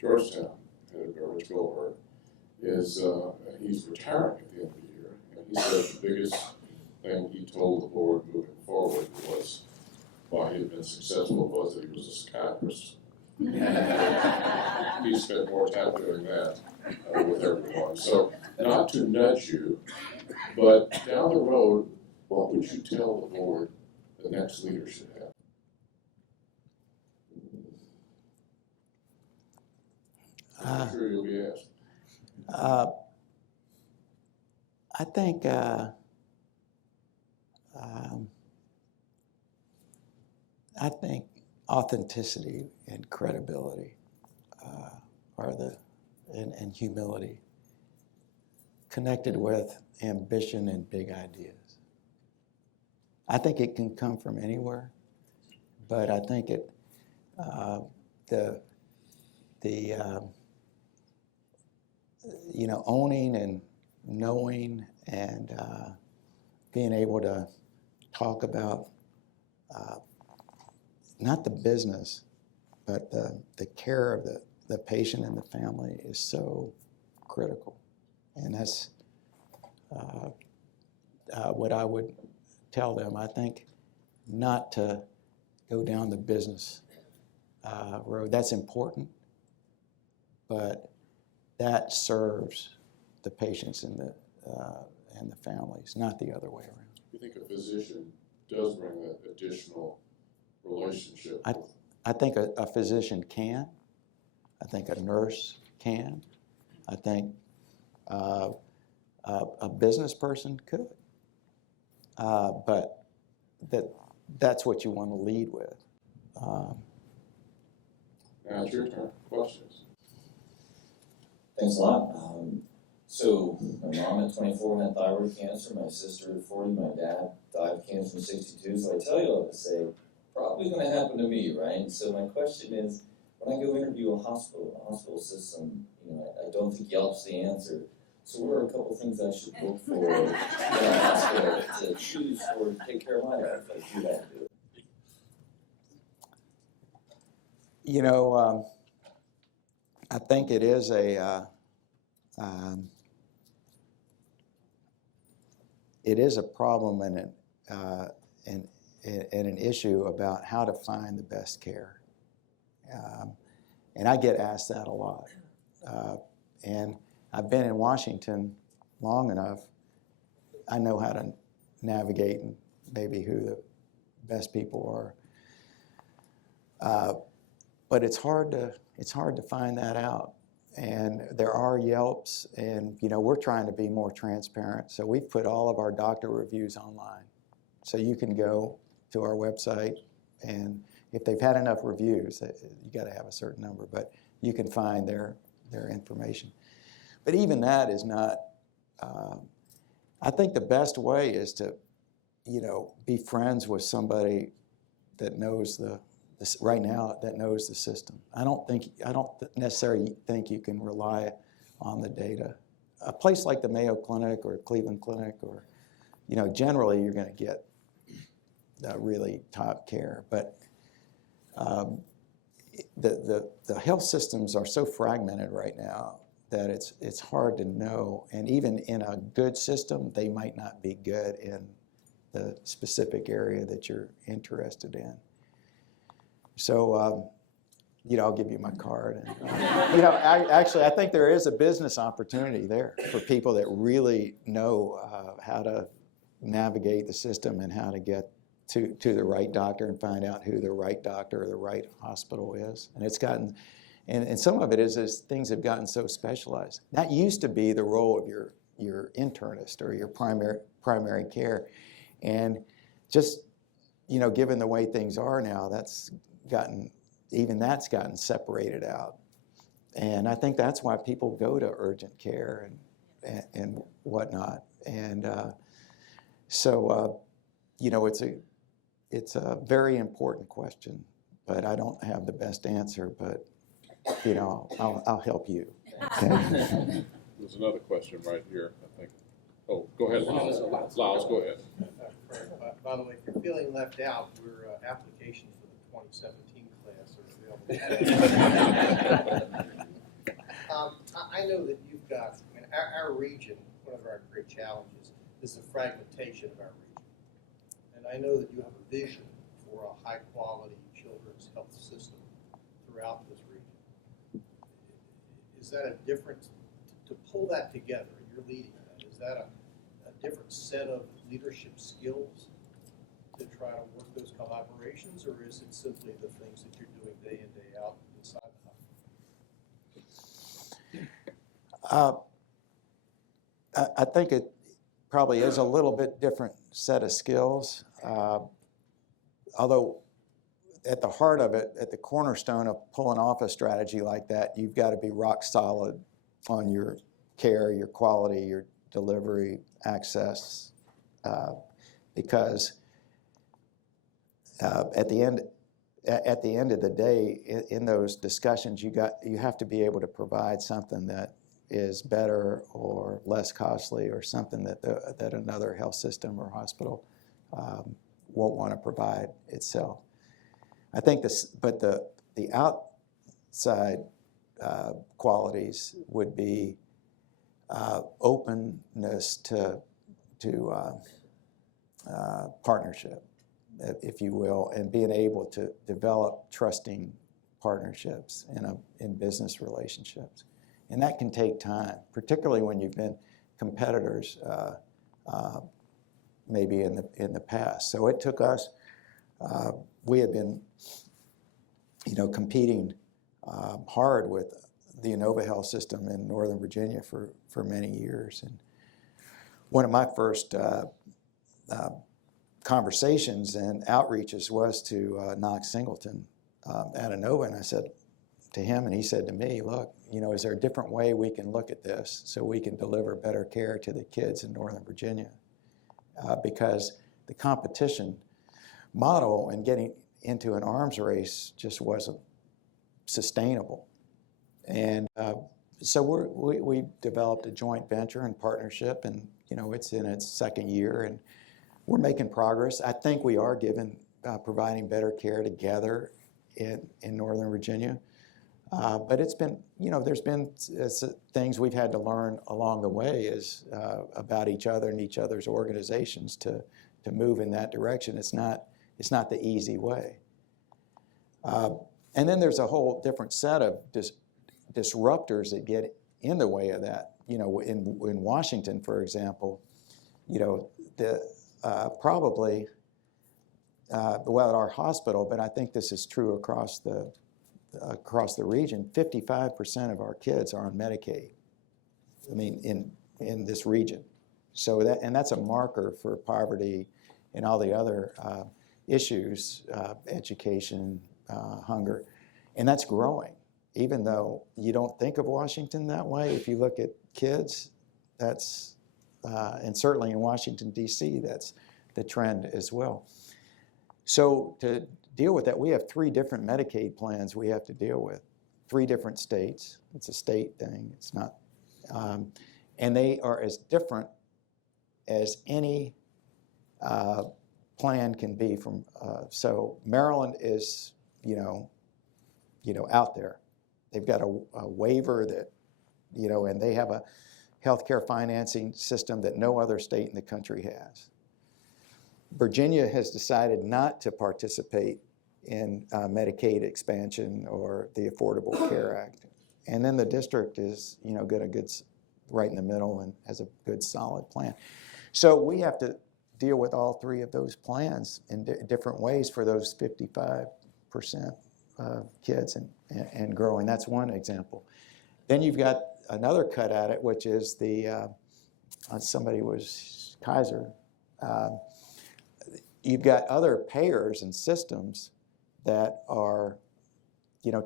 Georgetown, headed by Rich Goldberg, he's retiring at the end of the year, and he said the biggest thing he told the board moving forward was why he had been successful was that he was a psychiatrist. He spent more time doing that with everyone. So not to nudge you, but down the road, what would you tell the board the next leader should have? I'm sure you'll be asked. I think authenticity and credibility and humility, connected with ambition and big ideas. I think it can come from anywhere, but I think owning and knowing and being able to talk about not the business, but the care of the patient and the family is so critical. And that's what I would tell them. I think not to go down the business road. That's important, but that serves the patients and the families, not the other way around. You think a physician does bring that additional relationship? I think a physician can. I think a nurse can. I think a business person could. But that's what you want to lead with. Now it's your turn. Questions? Thanks a lot. So my mom at 24 had thyroid cancer, my sister at 40, my dad died of cancer at 62. So I tell you all to say, probably going to happen to me, right? So my question is, when I go interview a hospital system, I don't think Yelp's the answer. So what are a couple things I should look for in a hospital to choose or take care of my life if I do that to it? I think it is a problem and an issue about how to find the best care. And I get asked that a lot. And I've been in Washington long enough. I know how to navigate and maybe who the best people are. But it's hard to find that out. And there are Yelps, and we're trying to be more transparent. So we've put all of our doctor reviews online. So you can go to our website, and if they've had enough reviews, you got to have a certain number, but you can find their information. But even that is not. I think the best way is to, be friends with somebody that knows right now that knows the system. I don't necessarily think you can rely on the data. A place like the Mayo Clinic or Cleveland Clinic or, generally you're going to get really top care. But the health systems are so fragmented right now that it's hard to know. And even in a good system, they might not be good in the specific area that you're interested in. So, I'll give you my card. And, I think there is a business opportunity there for people that really know how to navigate the system and how to get to the right doctor and find out who the right doctor or the right hospital is. And it's gotten, and some of it is things have gotten so specialized. That used to be the role of your internist or your primary care. And just, given the way things are now, that's gotten separated out. And I think that's why people go to urgent care and whatnot. And so, it's a very important question, but I don't have the best answer, but, I'll help you. Okay? There's another question right here, I think. Oh, go ahead, Lyles. Lyles, go ahead. By the way, if you're feeling left out, your applications for the 2017 class are available. I know that you've got, our region, one of our great challenges is the fragmentation of our region. And I know that you have a vision for a high-quality children's health system throughout this region. Is that a different, to pull that together, you're leading that, is that a different set of leadership skills to try to work those collaborations, or is it simply the things that you're doing day in, day out inside the hospital? I think it probably is a little bit different set of skills, although at the heart of it, at the cornerstone of pulling off a strategy like that, you've got to be rock solid on your care, your quality, your delivery, access, because at the end of the day, in those discussions, you have to be able to provide something that is better or less costly, or something that another health system or hospital won't want to provide itself. I think but the outside qualities would be openness to partnership, if you will, and being able to develop trusting partnerships in business relationships. And that can take time, particularly when you've been competitors maybe in the past. So it took us, we had been competing hard with the Inova Health system in Northern Virginia for many years. And one of my first conversations and outreaches was to Knox Singleton at Inova, and I said to him, and he said to me, look, is there a different way we can look at this so we can deliver better care to the kids in Northern Virginia? Because the competition model and getting into an arms race just wasn't sustainable. And so we developed a joint venture and partnership, and it's in its second year, and we're making progress. I think we are providing better care together in Northern Virginia. But it's been, there's been things we've had to learn along the way about each other and each other's organizations to move in that direction. It's not the easy way. And then there's a whole different set of disruptors that get in the way of that. In Washington, for example, probably, at our hospital, but I think this is true across the region, 55% of our kids are on Medicaid. In this region. So that's a marker for poverty and all the other issues, education, hunger, and that's growing. Even though you don't think of Washington that way, if you look at kids, that's, and certainly in Washington, D.C., that's the trend as well. So to deal with that, we have 3 different Medicaid plans we have to deal with, 3 different states. It's a state thing. It's not, and they are as different as any plan can be from. So Maryland is, out there. They've got a waiver that, and they have a healthcare financing system that no other state in the country has. Virginia has decided not to participate in Medicaid expansion or the Affordable Care Act. And then the district is, got a good, right in the middle and has a good solid plan. So we have to deal with all three of those plans in different ways for those 55% of kids and growing. That's one example. Then you've got another cut at it, which is the, somebody was Kaiser. You've got other payers and systems that are,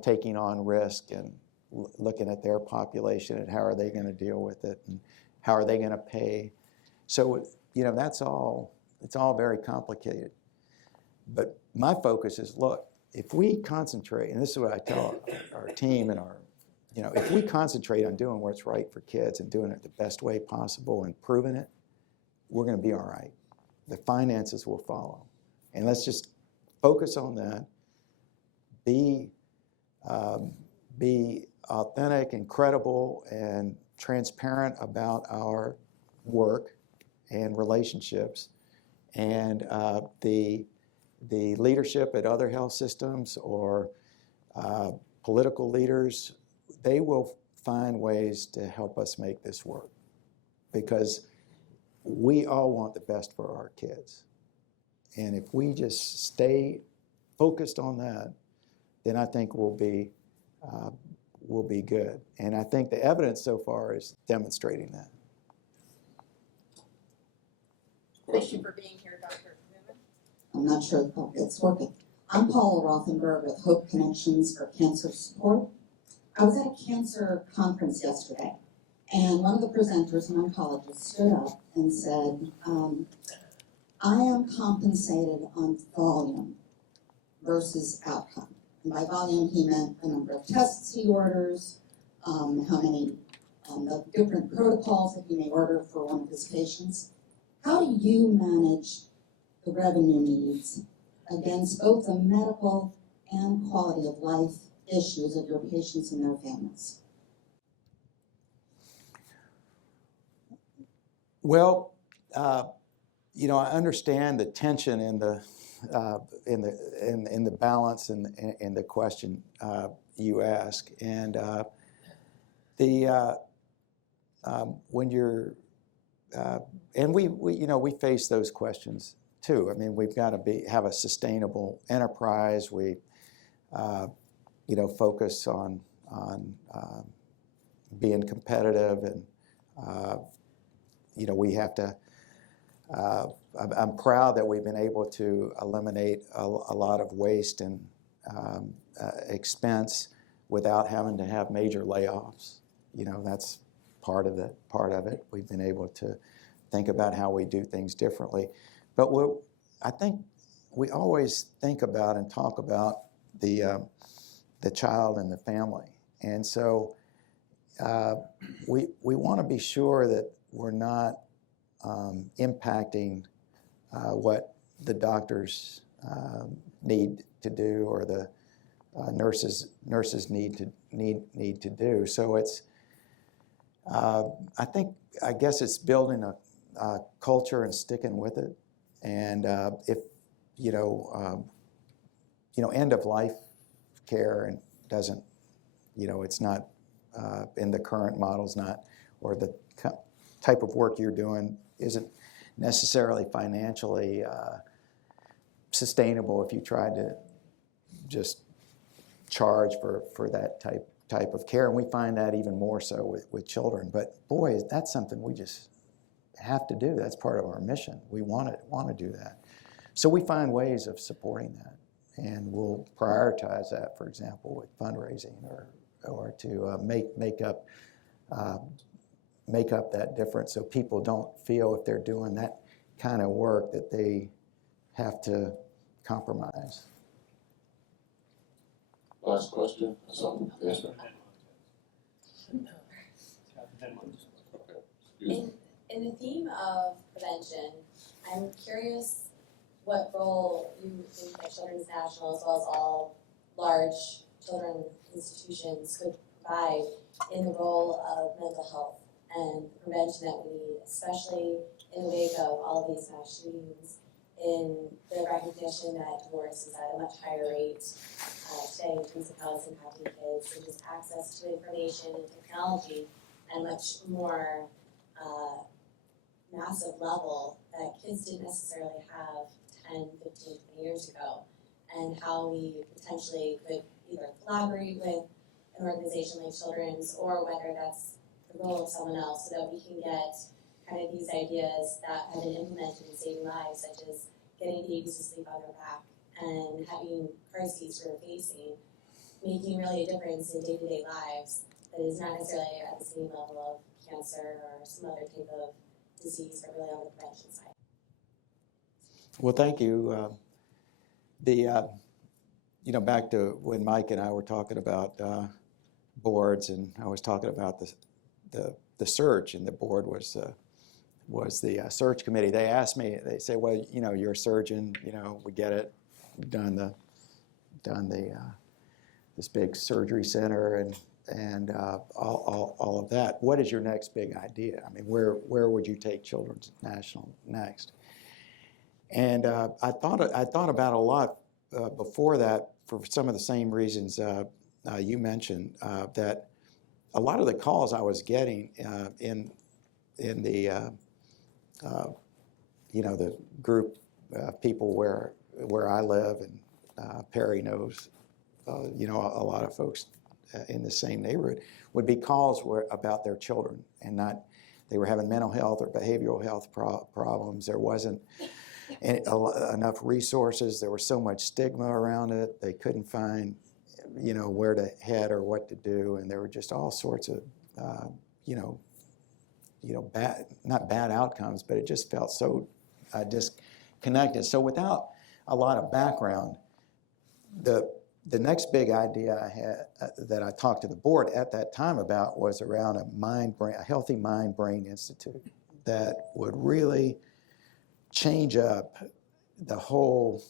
taking on risk and looking at their population and how are they going to deal with it and how are they going to pay. So, that's all, it's all very complicated. But my focus is, look, if we concentrate, and this is what I tell our team and our, if we concentrate on doing what's right for kids and doing it the best way possible and proving it, we're going to be all right. The finances will follow. And let's just focus on that. Be authentic and credible and transparent about our work and relationships. And the leadership at other health systems or political leaders, they will find ways to help us make this work, because we all want the best for our kids. And if we just stay focused on that, then I think we'll be good. And I think the evidence so far is demonstrating that. Thank you for being here, Dr. Newman. I'm not sure if it's working. I'm Paula Rothenberg with Hope Connections for Cancer Support. I was at a cancer conference yesterday, and one of the presenters, an oncologist, stood up and said, I am compensated on volume versus outcome. And by volume, he meant the number of tests he orders, how many, the different protocols that he may order for one of his patients. How do you manage the revenue needs against both the medical and quality of life issues of your patients and their families? Well, I understand the tension in the balance in the question you ask, and when you're and we face those questions too. I mean, we've got to have a sustainable enterprise. We focus on being competitive, and we have to. I'm proud that we've been able to eliminate a lot of waste and expense without having to have major layoffs. That's part of it. We've been able to think about how we do things differently. But I think we always think about and talk about the child and the family. And so we want to be sure that we're not impacting what the doctors need to do or the nurses need to do. So it's I guess it's building a culture and sticking with it. And if end of life care and doesn't, it's not in the current models, not, or the type of work you're doing isn't necessarily financially sustainable if you try to just charge for that type of care. And we find that even more so with children. But boy, that's something we just have to do. That's part of our mission. We want to do that. So we find ways of supporting that. And we'll prioritize that, for example, with fundraising or to make up that difference, so people don't feel if they're doing that kind of work that they have to compromise. Last question? Something? Yes, ma'am. In the theme of prevention, I'm curious what role you think that Children's National, as well as all large children institutions, could provide in the role of mental health and the prevention that we need, especially in the wake of all of these mass shootings, in the recognition that divorce is at a much higher rate today in terms of how it's impacting kids, and just access to information and technology at a much more massive level that kids didn't necessarily have 10, 15, 20 years ago, and how we potentially could either collaborate with an organization like Children's, or whether that's the role of someone else, so that we can get kind of these ideas that have been implemented in saving lives, such as getting babies to sleep on their back and having car seats for facing, making really a difference in day-to-day lives that is not necessarily at the same level of cancer or some other type of disease, but really on the prevention side. Well, thank you. Back to when Mike and I were talking about boards, and I was talking about the search, and the board was the search committee. They asked me, they say, well, you're a surgeon, we get it. You've done this big surgery center and all of that. What is your next big idea? I mean, where would you take Children's National next? And I thought about a lot before that, for some of the same reasons you mentioned, that a lot of the calls I was getting in the the group people where I live, and Perry knows a lot of folks in the same neighborhood, would be calls about their children, and they were having mental health or behavioral health problems. There wasn't enough resources. There was so much stigma around it. They couldn't find where to head or what to do, and there were just all sorts of not bad outcomes, but it just felt so disconnected. So without a lot of background, the next big idea I had that I talked to the board at that time about was around a healthy mind-brain institute that would really change up the whole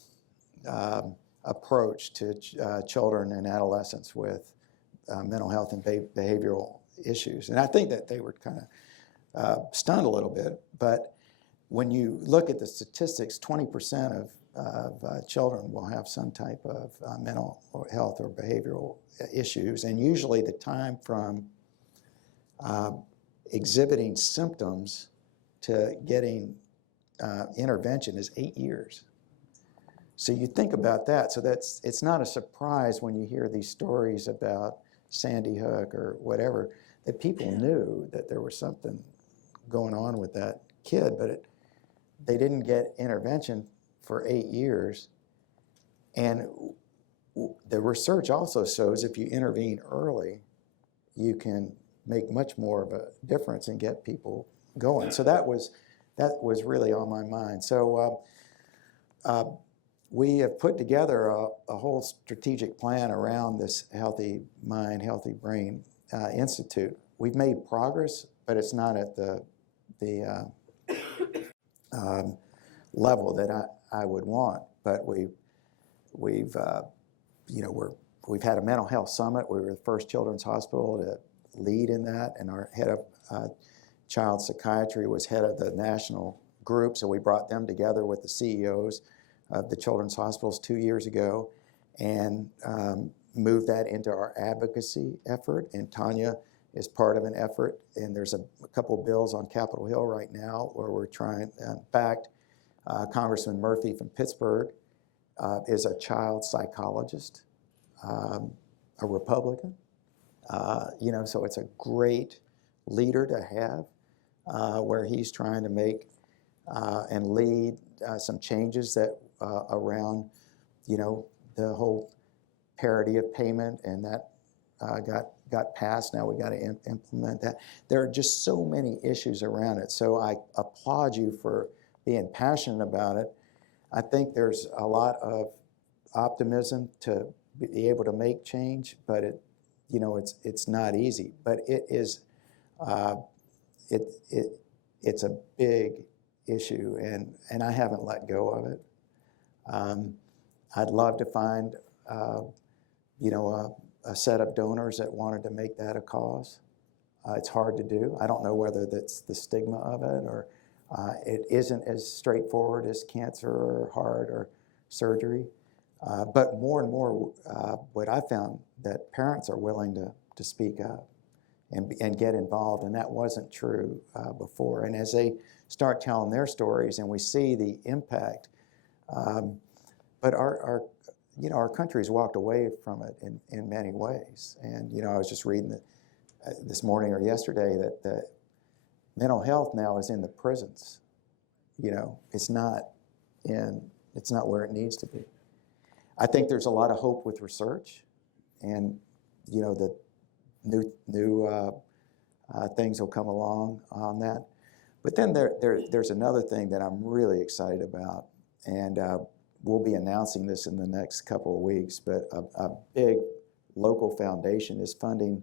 approach to children and adolescents with mental health and behavioral issues. And I think that they were kind of stunned a little bit, but when you look at the statistics, 20% of children will have some type of mental health or behavioral issues, and usually the time from exhibiting symptoms to getting intervention is 8 years. So you think about that. So it's not a surprise when you hear these stories about Sandy Hook or whatever, that people knew that there was something going on with that kid, but they didn't get intervention for 8 years. And the research also shows if you intervene early, you can make much more of a difference and get people going. So that was really on my mind. So we have put together a whole strategic plan around this Healthy Mind, Healthy Brain Institute. We've made progress, but it's not at the level that I would want. But we've had a mental health summit. We were the first children's hospital to lead in that, and our head of child psychiatry was head of the national group. So we brought them together with the CEOs of the children's hospitals 2 years ago, and moved that into our advocacy effort. And Tanya is part of an effort, and there's a couple of bills on Capitol Hill right now where we're trying. In fact, Congressman Murphy from Pittsburgh is a child psychologist, a Republican. So it's a great leader to have, where he's trying to make and lead some changes that around, the whole parity of payment, and that got passed. Now we got to implement that. There are just so many issues around it. So I applaud you for being passionate about it. I think there's a lot of optimism to be able to make change, but it's not easy. But it is it's a big issue, and I haven't let go of it. I'd love to find, a set of donors that wanted to make that a cause. It's hard to do. I don't know whether that's the stigma of it or it isn't as straightforward as cancer or heart or surgery. But more and more, what I found that parents are willing to speak up and get involved, and that wasn't true before. And as they start telling their stories and we see the impact, but our country's walked away from it in many ways. And I was just reading this morning or yesterday that the mental health now is in the prisons. It's not where it needs to be. I think there's a lot of hope with research, and the new things will come along on that. But then there's another thing that I'm really excited about, and we'll be announcing this in the next couple of weeks. But a big local foundation is funding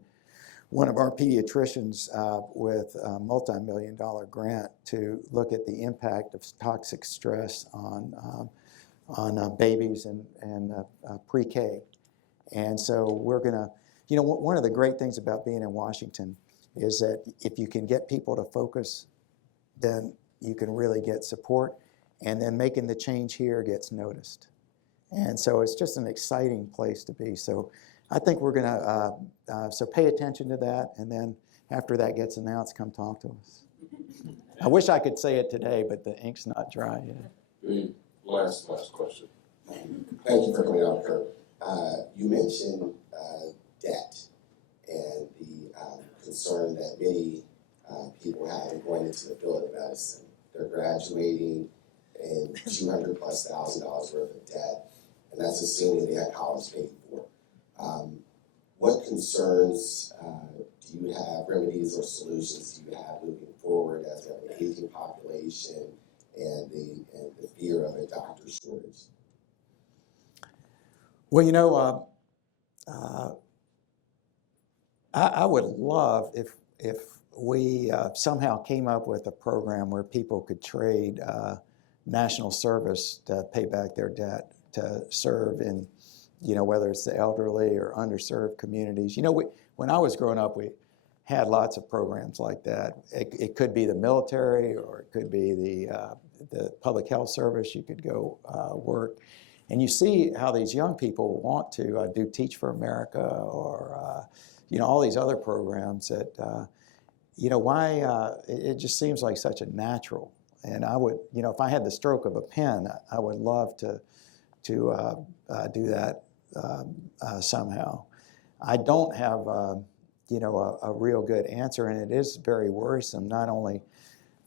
one of our pediatricians with a multi-million-dollar grant to look at the impact of toxic stress on babies and pre-K. And so we're going to, one of the great things about being in Washington is that if you can get people to focus, then you can really get support, and then making the change here gets noticed. And so it's just an exciting place to be. So I think we're going to, so pay attention to that, and then after that gets announced, come talk to us. I wish I could say it today, but the ink's not dry yet. The last question. Thank you for coming on, Kurt. You mentioned debt and the concern that many people have in going into the field of medicine. They're graduating in $200,000+ worth of debt, and that's assuming they have college paid for. What concerns do you have, remedies or solutions do you have moving forward as we have an aging population and the fear of a doctor shortage? Well, I would love if we somehow came up with a program where people could trade national service to pay back their debt to serve in, whether it's the elderly or underserved communities. When I was growing up, we had lots of programs like that. It could be the military, or it could be the public health service. You could go work. And you see how these young people want to do Teach for America or, all these other programs that, why, it just seems like such a natural. And I would, if I had the stroke of a pen, I would love to do that somehow. I don't have, a real good answer, and it is very worrisome, not only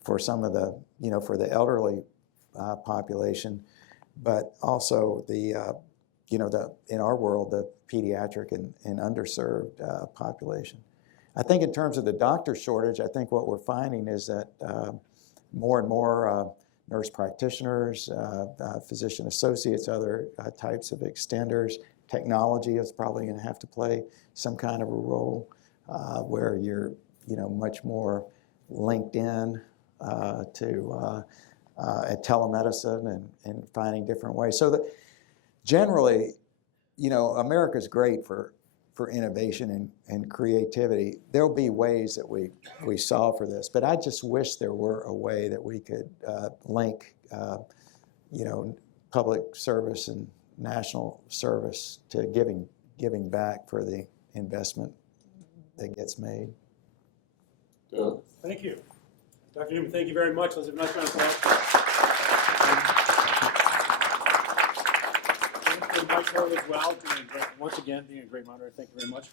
for some of the, for the elderly population, but also the, in our world, the pediatric and underserved population. I think in terms of the doctor shortage, I think what we're finding is that more and more nurse practitioners, physician associates, other types of extenders, technology is probably going to have to play some kind of a role where you're, much more linked in to telemedicine and finding different ways. So that generally, America's great for innovation and creativity. There'll be ways that we solve for this, but I just wish there were a way that we could link, public service and national service to giving back for the investment that gets made. Thank you. Dr. Newman, thank you very much. Let's have a nice round of applause. Mike Hurley as well, once again, being a great moderator. Thank you very much.